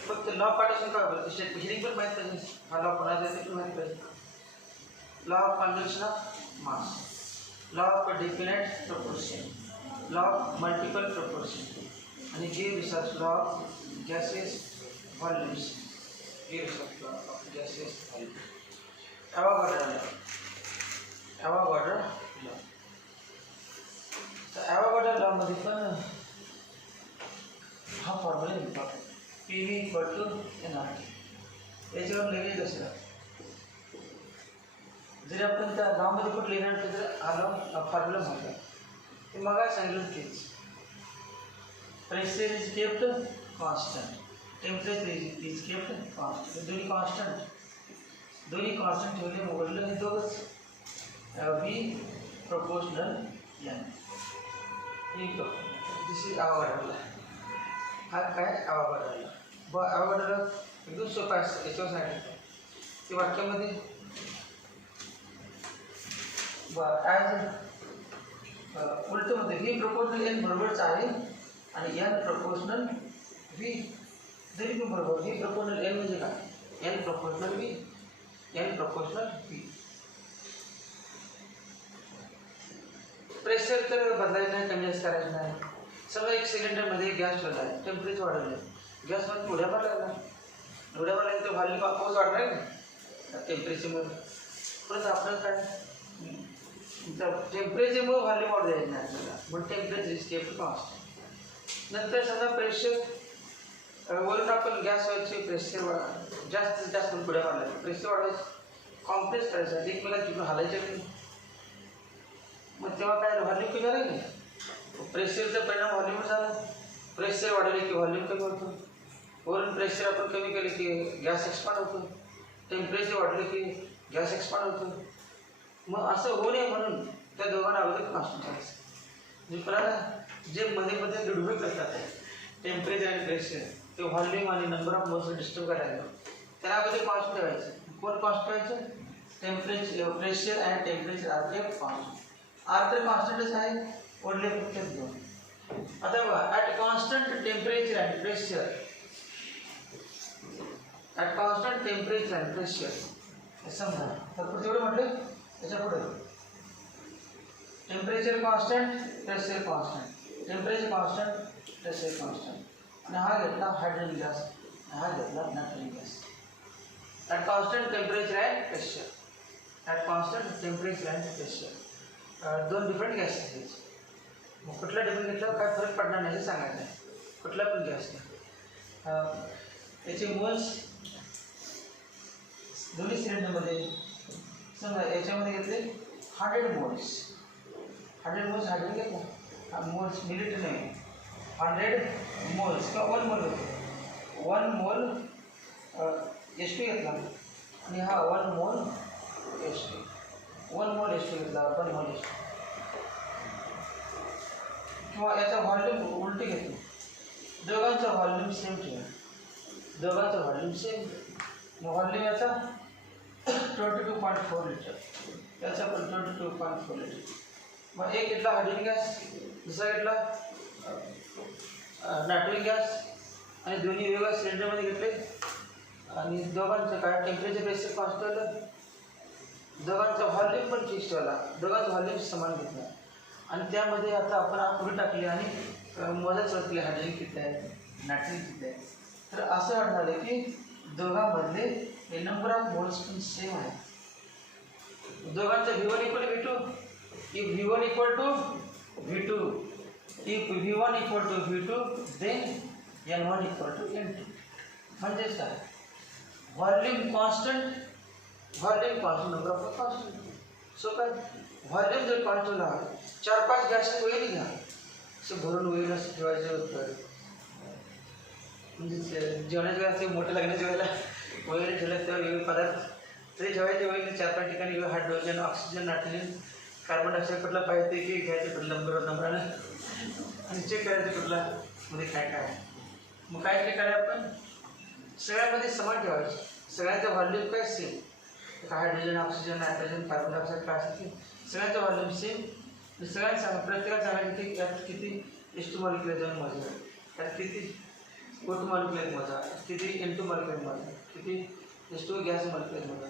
फक्त लॉ पार्टिशन काय बरं, हेडिंग पण माहीत पाहिजे. हा लॉ कोणाचा आहे ते पण माहीत पाहिजे. Law of conversion of mass, law of definite proportion, law of multiple proportion आणि give research law of gases volumes. Give research law of gases volumes. Avogadro law. तर ॲव्होगाड्रो लॉमध्ये पण हा फॉर्म्युला इम्पॉर्टंट. PV = nRT. याच्यावर लगेच असं जरी आपण त्या लॉमध्ये कुठं लिहिणार तर जर आलो फॉर्म्युला म्हणतात ते मग सांगितलं तेच. Pressure is kept constant, temperature is kept constant. दोन्ही कॉन्स्टंट ठेवले मोडलं हे दोघंच. V proportional n. This is Avogadro law. हा काय ॲव्होगाड्रो लॉ. ॲव्होगाड्रो लॉ एकदम सोपा असतं. याच्यावर सांगितलं ते वाक्यामध्ये ॲज उलटमध्ये V प्रपोर्शनल n बरोबरच आहे आणि n प्रपोर्शनल V जरी पण बरोबर. V प्रपोर्शनल n म्हणजे काय, n proportional V, n proportional V. Pressure तर बदलायचं नाही, कमी जास्त करायचं नाही. समजा एक सिलेंडरमध्ये गॅस ठेवला आहे, टेम्परेचर वाढवलं आहे, गॅसमध्ये उड्या मारला तर व्हॉल्यूम आपोआप वाढणार आहे ना टेम्परेचरमुळे. परत आपलं काय टेम्परेचरमुळे व्हॉल्यूम वाढ द्यायचं नाही आपल्याला, मग टेम्परेचर इज केप्ट कॉन्स्टंट. नंतर समजा प्रेशर वरून आपण गॅसवरचे प्रेशर जास्तीत जास्त पुढे वाढलं, प्रेशर वाढवायचं, कॉम्प्रेस करायचं, एकमेकांना तिकडून हालायचं. मग तेव्हा काय व्हॉल्यूम कमी झालं नाही. प्रेशरचा परिणाम व्हॉल्यूमवर झाला. प्रेशर वाढवले की व्हॉल्यूम कमी होतं. वरून प्रेशर आपण कमी केले की गॅस एक्सपांड होतो. टेम्परेचर वाढलं की गॅस एक्सपांड होतो. मग असं होऊ नये म्हणून त्या दोघांना अगोदर कॉन्स्टंट करायचं. म्हणजे कोणाला जे मध्ये मध्ये दुर्भेळ करतात टेम्परेचर आणि प्रेशर, ते व्हॉल्यूम आणि नंबर ऑफ मोल्स डिस्टर्ब करायला त्याला अगोदर कॉन्स्टंट ठेवायचं. कोण कॉन्स्टंट ठेवायचं, टेम्परेचर, प्रेशर आणि temperature are kept constant. R तर कॉन्स्टंटच आहे, ओढले फक्त दोन. आता बघा at constant temperature and pressure, at constant temperature and pressure समजा तर तेवढं म्हटलं. त्याच्या पुढे temperature constant, pressure constant, temperature constant, pressure constant. आणि हा घेतला हायड्रोजन गॅस, हा घेतला nitrogen gas. At constant temperature and pressure, at constant temperature and pressure. दोन डिफरंट गॅस आहेत. मग कुठला डिफरंट घेतल्यावर काय फरक पडणार नाही हे सांगायचं आहे. कुठला पण गॅस घ्या, याचे मोल्स दोन्ही सिलेंडरमध्ये समजा याच्यामध्ये घेतले 100 मोल्स. 100 मोल्स हायड्रोजन घेतला, मोल्स मिलिटरी नाही, 100 मोल्स किंवा 1 मोल होतो. 1 मोल H2 घेतला आणि हा 1 मोल H2, 1 मोल H2 घेतला, 1 मोल H2. किंवा याचा व्हॉल्यूम उलटी घेतो, दोघांचा व्हॉल्यूम सेम ठेवा, दोघांचा व्हॉल्यूम सेम. मग व्हॉल्यूम याचा 22.4 लिटर, याचा पण 22.4 लिटर. मग एक घेतला हायड्रोजन गॅस, दुसरा घेतला नायट्रोजन गॅस आणि दोन्ही वेगवेगळ्या सिलेंडरमध्ये घेतले. आणि दोघांचं काय टेम्परेचर प्रेशर कॉन्स्टंट ठेवलं, दोघांचा व्हॉल्यूम पण फिक्स ठेवला, दोघांचा व्हॉल्यूम समान घेतला. आणि त्यामध्ये आता आपण आकृती टाकली आणि मोजत सुरुवात केली हायड्रोजन किती आहे, नायट्रोजन किती आहे. तर असं वाटलं की दोघांमधले हे नंबर ऑफ मोल्स पण सेम आहे. दोघांचा V1 = V2, if V1 = V2, if V1 = V2 then N1 = N2. म्हणजेच काय, volume constant, volume constant, number of constant. So काय व्हॉल्यूम जर कॉन्स्टंट आहे, 4-5 गॅस वगैरे घ्या, असं भरून वगैरे असं ठेवायचं होतं. म्हणजे जेवणाच्या वेळेला मोठं लग्नाच्या वेळेला वगैरे ठेवलं तेव्हा वेगवेगळे पदार्थ तरी ठेवायचे वगैरे 4-5 ठिकाणी hydrogen, oxygen, nitrogen carbon dioxide कुठला पाहिजे की घ्यायचं कुठलं नंबरानं आणि चेक करायचं कुठला मध्ये काय काय. मग काय चेक करायचं आपण सगळ्यामध्ये समान ठेवायचं. सगळ्यांचा व्हॉल्यूम काय same. Hydrogen oxygen nitrogen carbon dioxide काय असेल ते सगळ्यांचा व्हॉल्यूम सेम. सगळ्यांना सांगा प्रत्येकाला सांगायचं की यात किती H2 मॉलिक्युलर जाऊन मोजा, त्यात किती O2 मॉलिक्युलर मोजा, किती N2 मॉलिक्युलर मोजा, किती H2 गॅस मॉलिक्युलर मोजा.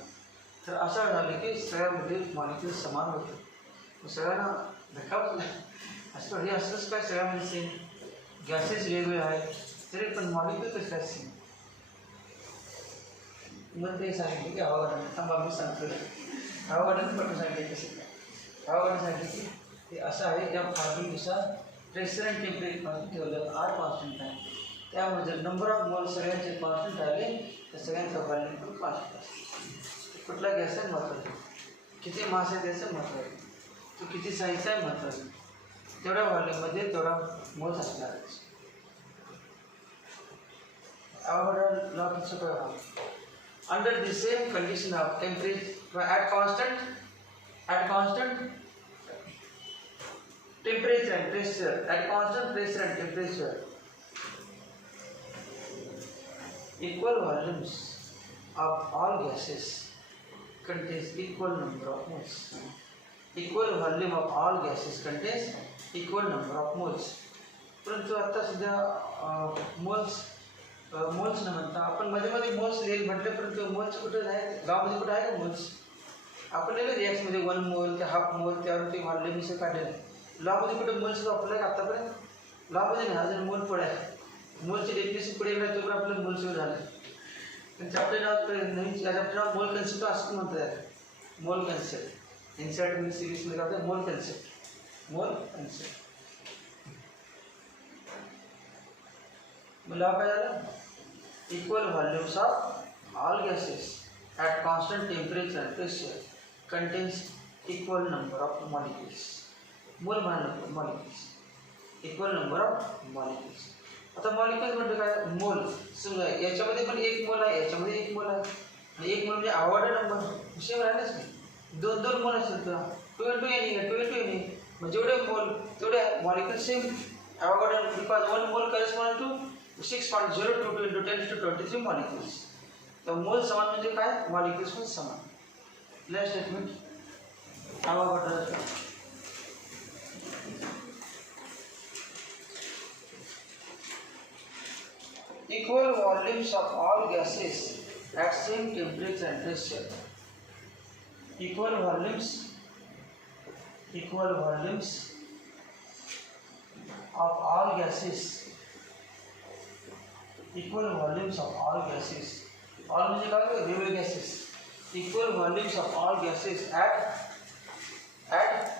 तर असं झालं की सगळ्यामध्ये मॉलिक्युल समान होतं. सगळ्यांना धक्का बसला. असं हे असंच काय सगळ्यामध्ये सेम गॅसेस वेगवेगळे आहेत तरी पण मॉलिक्युल कसं काय सेम. मग ते सांगितले की हवामान थांबा मी सांगतो. हवामानानं पटून सांगितले कसे काय. हवामानानं सांगितले की ते असं आहे त्या फॉर्म्युलेनुसार प्रेशर आणि टेम्परेचर ठेवलं R कॉन्स्टंट आहे. त्यामुळे जर नंबर ऑफ मोल सगळ्यांचे कॉन्स्टंट राहिले तर सगळ्यांचा व्हॉल्यूम पण कॉन्स्टंट असतो. कुठला गॅस आहे महत्त्वाचं, किती मास आहे त्याचं महत्त्वाचं, तो किती साईज आहे महत्त्वाचं. तेवढ्या व्हॉल्यूममध्ये तेवढा मोल असणार. Avogadro law principle. Under the same condition of temperature at constant temperature and pressure, at constant pressure and temperature, equal volumes of all gases contains equal number of moles. Equal volume of all gases contains equal number of moles. परंतु आता सध्या moles न म्हणता आपण मध्ये मध्ये moles लिहिल म्हटलं, परंतु मोल्स कुठे आहे गावामध्ये कुठे आहे का मोल्स. आपण लिहिलं एक्समध्ये 1 मोल ते हाफ मोल त्यावर ते व्हॉल्यूम काढलेलं. लॉमध्ये कुठे मोल्स वापरलं आहे आतापर्यंत. लॉमध्ये नाही अजून मोल पुढे आहे. मोलची डेफिनेशन पुढे गेला तोपर्यंत आपलं मोल सुरू झालं. पण चॅप्टर नाव नवीन चॅप्टर नाव मोल कन्सेप्ट असं म्हणतात. मोल कन्सेप्ट एनसीईआरटी सिरीजमध्ये काय होतं मोल कन्सेप्ट. मोल कन्सेप्ट मला काय झालं equal volumes of all gases at constant temperature and pressure contains equal number of molecules. मोल म्हणाल molecules equal number of molecules. आता मॉलिक्युल्स म्हणजे काय मोल समजा याच्यामध्ये पण 1 मोल आहे, याच्यामध्ये 1 मोल आहे आणि 1 मोल म्हणजे आवडा नंबर सेम राहिलाच नाही. 2 मोल असेल तर 2 × N 2 × N म्हणजे जेवढे मोल तेवढे मॉलिक्युल सेम. आवडा बिकॉज 1 मोल करेस्पॉन्ड टू 6.022 × 10⁻23 मॉलिक्युल्स. तर मोल समान म्हणजे काय मॉलिक्युल्स पण समान. नेक्स्ट स्टेटमेंट आवडा equal volumes of all gases at same temperature and pressure. Equal volumes of all gases. Equal volumes of all gases. All म्हणजे काय वेगवेगळे gases. Equal volumes of all gases at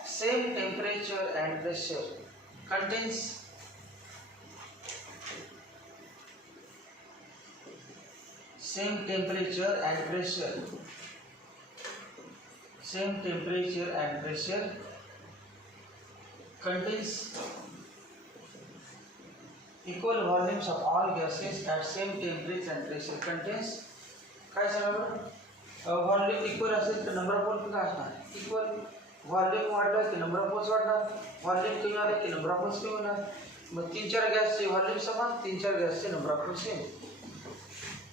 same temperature and pressure contains same temperature and pressure contains equal volumes of all gases at same temperature and pressure contains काय सांगा बरं volume equal असेल तर number of mole काय असणार equal. Volume वाढलं की number of moles वाढणार, व्हॉल्यूम कमी आलं की नंबर ऑफ मोल्स कमी होणार. मग 3-4 गॅसचे व्हॉल्यूम समान, 3-4 गॅसचे number of moles same.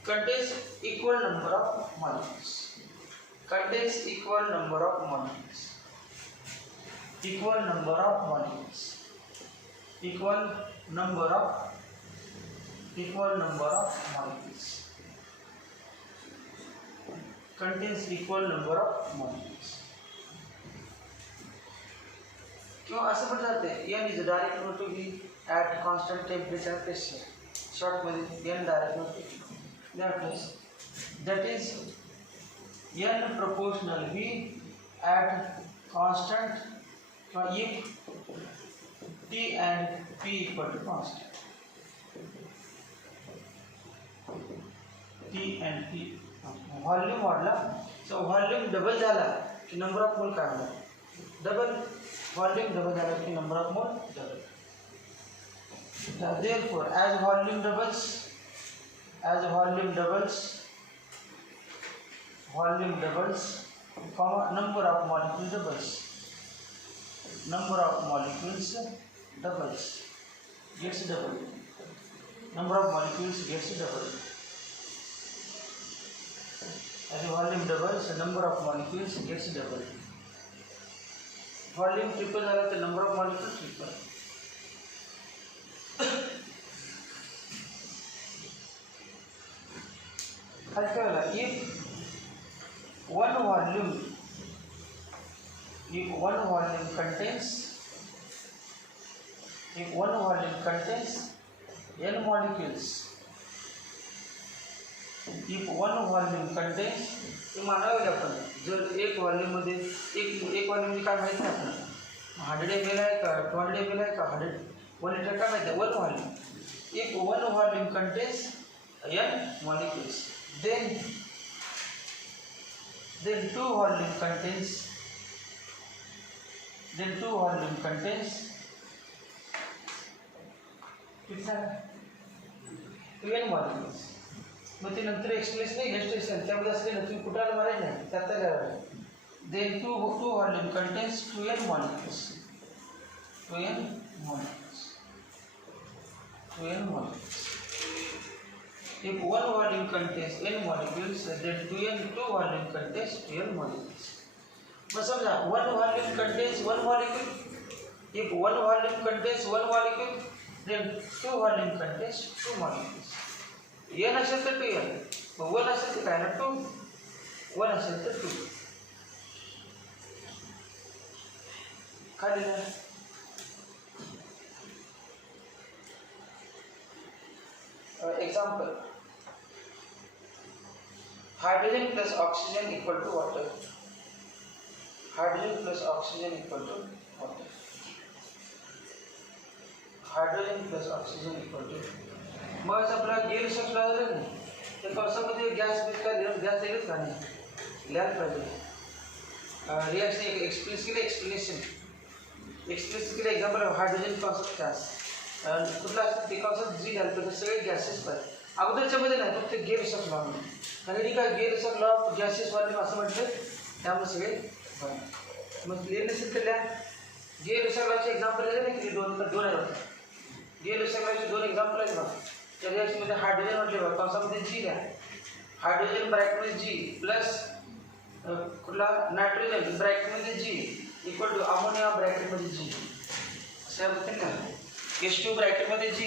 Contains equal number of molecules. Contains equal number of molecules. Equal number of molecules. Equal number of molecules. Contains equal number of molecules. किंवा असं पण जाते N is direct equal to V at constant temperature and pressure. Short मध्ये N direct equal to that is N proportional V at constant if T and P equal to constant. T and P volume वाढला तर volume double झाला की number of mole काय होणार double. Volume double झाला की number of mole double. Therefore as volume doubles comma number of molecules doubles. number of molecules doubles, gets doubled. Number of molecules gets doubled. As the volume doubles, the number of molecules gets doubled. Volume triple झाला तर number of molecules triple. If one volume contains n molecules, if one volume contains, मानावे आपण जर एक volume मध्ये एक volume काय माहिती आहे आपल्याला 100 ml आहे का 200 ml आहे का 100 1 लिटर काय माहिती आहे one volume. if one volume contains n molecules, then two volume contains कितना 2n molecules. मग ते नंतर एक्सप्लेस नाही इलस्ट्रेशन त्यामध्ये असले ना तुम्ही कुठाला मारायचं नाही त्यात then two volume contains 2n molecules. If one volume contains n molecules, then two volume contains 2n molecules. मग समजा one volume contains one molecule. If one volume contains one molecule, then two volume contains two molecules. n असेल तर 2n, मग 1 असेल तर काय ना 2, 1 असेल तर 2. खाली ना example, hydrogen plus oxygen equal to water. Hydrogen plus oxygen equal to water. Hydrogen plus oxygen equal to. मग आपला गेल शकला झालं नाही त्या पावसामध्ये गॅस गॅस दिलंच का नाही लिहायला पाहिजे. Reaction explanation example hydrogen concept gas कुठला असतं ते कॉन्सेप्ट जी घालतो तर सगळे गॅसेस पाहिजे अगोदरच्या मध्ये नाही फक्त गेल शकला म्हणून आणि काय गेल शकला गॅसेस वाले असं म्हटलं त्यामुळे सगळे बने. मग क्लिअर नसेल तर लिहा गेल शकलाचे एक्झाम्पल आहे ना किती दोन आहेत. गेल शकलाचे 2 एक्झाम्पल आहेत बघा. त्या रिॲक्शनमध्ये हायड्रोजन म्हटले बघा कंसामध्ये जी घ्या हायड्रोजन ब्रॅकेटमध्ये जी प्लस कुठला नायट्रोजन ब्रॅकेटमध्ये जी इक्वल टू अमोनिया ब्रॅकेटमध्ये जी अशा पद्धतीने ना H2 ब्रॅकेटमध्ये जी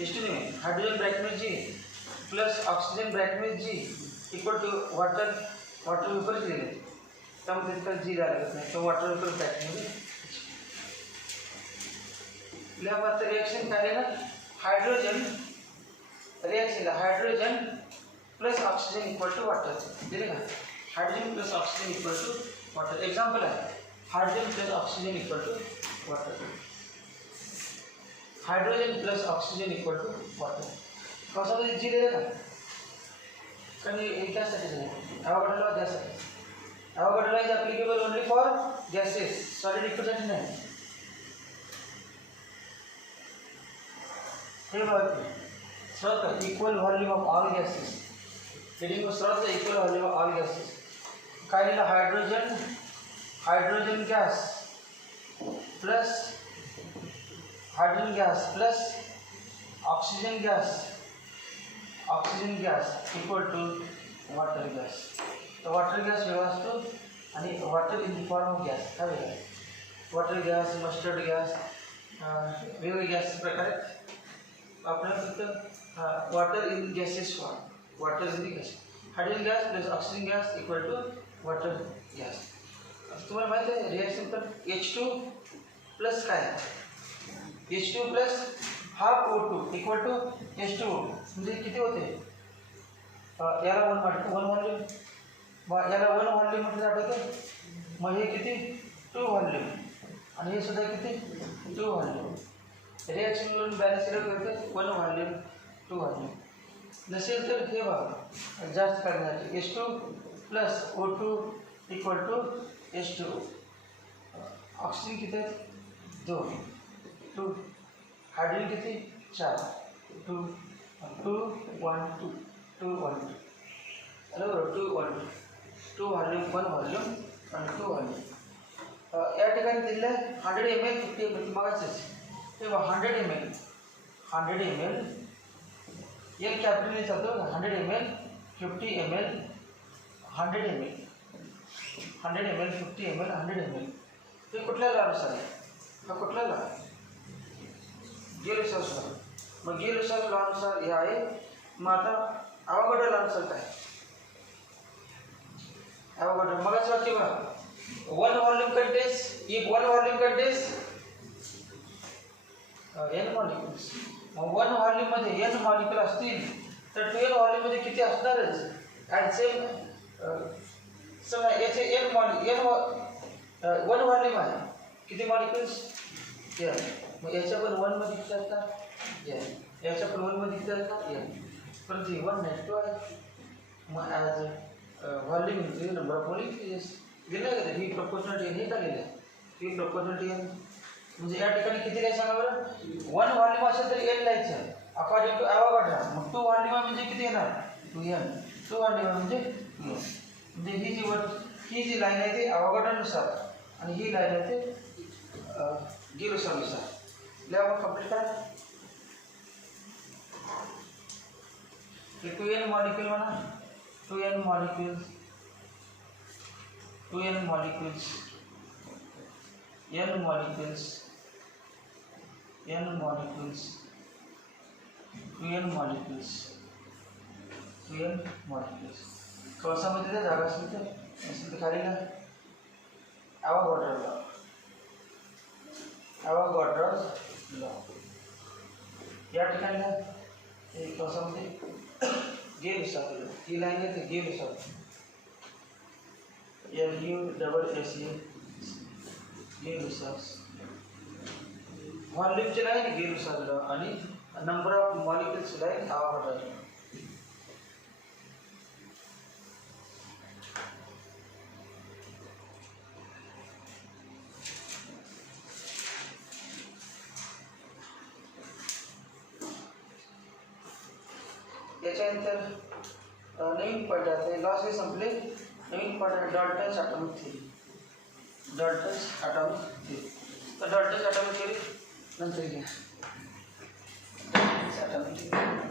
H2 नाही हायड्रोजन ब्रॅकेटमध्ये जी प्लस ऑक्सिजन ब्रॅकेटमध्ये G equal to water vapour दिले त्यामध्ये तिथं जी द्यायला लागत नाही तो वॉटर वेपर ब्रॅकेटमध्ये लिहावाचं रिॲक्शन काय आहे ना हायड्रोजन रिॲक्शनला hydrogen plus oxygen equal to water दिले का hydrogen plus oxygen equal to water example आहे hydrogen plus oxygen equal to water. Hydrogen plus oxygen equal to water कशामध्ये जी दिले का कारण गॅससाठी दिले ॲव्होगाड्रो लॉ गॅससाठी Avogadro law is applicable only for gases solid लिक्विडसाठी नाही. हे बघा स्रोत equal volume of all gases leading स्रोत equal volume of all gases काय दिलं hydrogen gas plus oxygen gas equal to water gas. तर वॉटर गॅस वेगळा असतो आणि water in the form of gas हा वेगळा आहे. वॉटर गॅस मस्टर्ड गॅस वेगवेगळे गॅस प्रकारे आपल्याला फक्त water in gases form water in the gas hydrogen gas plus oxygen gas equal to water gas. तुम्हाला माहिती आहे रिॲक्शन तर H2 प्लस काय H2 plus half O2 equal to H2O म्हणजे किती होते याला 1 व्हॉल्यूम याला 1 व्हॉल्यूम म्हटलं आठवतं मग हे किती 2 व्हॉल्यूम आणि हे सुद्धा किती 2 व्हॉल्यूम रिॲक्शन मिळून बॅलन्स केलं करते 1 व्हॉल्यूम 2 व्हॉल्यूम नसेल तर हे बघा जास्त करण्यासाठी H2 plus O2 equal to H2O oxygen किती 2 हायड्रोजन किती 4 2 1 2 1 बरोबर 2 1 2 व्हॉल्यूम 1 व्हॉल्यूम आणि 2 व्हॉल्यूम या ठिकाणी दिलेलं आहे 100 ml 50 ml मागायचंच तेव्हा 100 ml एक कॅपिटल चालतो 100 ml 50 ml 100 ml 50 ml 100 ml हे कुठल्या लॉनुसार आहे हा कुठला लॉ गेलुसास लॉ मग गेलुसास लॉनुसार हे आहे मग आता अवोगाड्रो लॉनुसार काय अवोगाड्रो मगाच वाक्य बघा one volume contains n molecules मग वन व्हॉल्यूम मध्ये n मॉलिक्यूल असतील तर 2n व्हॉल्यूम मध्ये किती असणारच आणि सेम समजा याचे n वन व्हॉल्यूम आहे किती मॉलिक्यूल्स n मग याच्या पण 1 मध्ये किती असतात n याच्या पण 1 मध्ये किती असतात n परंतु 1 नेगेटिव्ह आहे मग as volume increase number of molecules दिलं का ही प्रपोर्शनल n हे झालेलं आहे ही प्रपोर्शनल n म्हणजे या ठिकाणी किती काय सांगा बरं 1 व्हॉल्यूम असेल तर n लिहायचं अकॉर्डिंग टू अवोगाड्रो मग 2 व्हॉल्यूम म्हणजे किती येणार 2n 2 व्हॉल्यूम म्हणजे म्हणजे ही जी लाईन आहे ती अवोगाड्रोनुसार आणि ही लाईन आहे ते गेलुसानुसार लिहा मग कंप्लीट करा ते 2n मॉलिक्यूल म्हणा 2n molecules n molecules कौसामध्ये जर जागा असेल तर खाली ना अवोगाड्रो लॉ या ठिकाणी ना कौसामध्ये गेलुसास ही लाईन आहे ते गेलुसास गेलुसास व्हॉल्यूमची लाईन गेलुसास लॉ आणि number of molecules line Avogadro law याच्यानंतर नवीन पॉईंट आहे लॉस हे संपले नवीन पॉईंट आहे डाल्टन्स ॲटॉमिक थेरी तर डाल्टन्स ॲटॉमिक थेरी नंतर घ्या ॲटॉमिक थेरी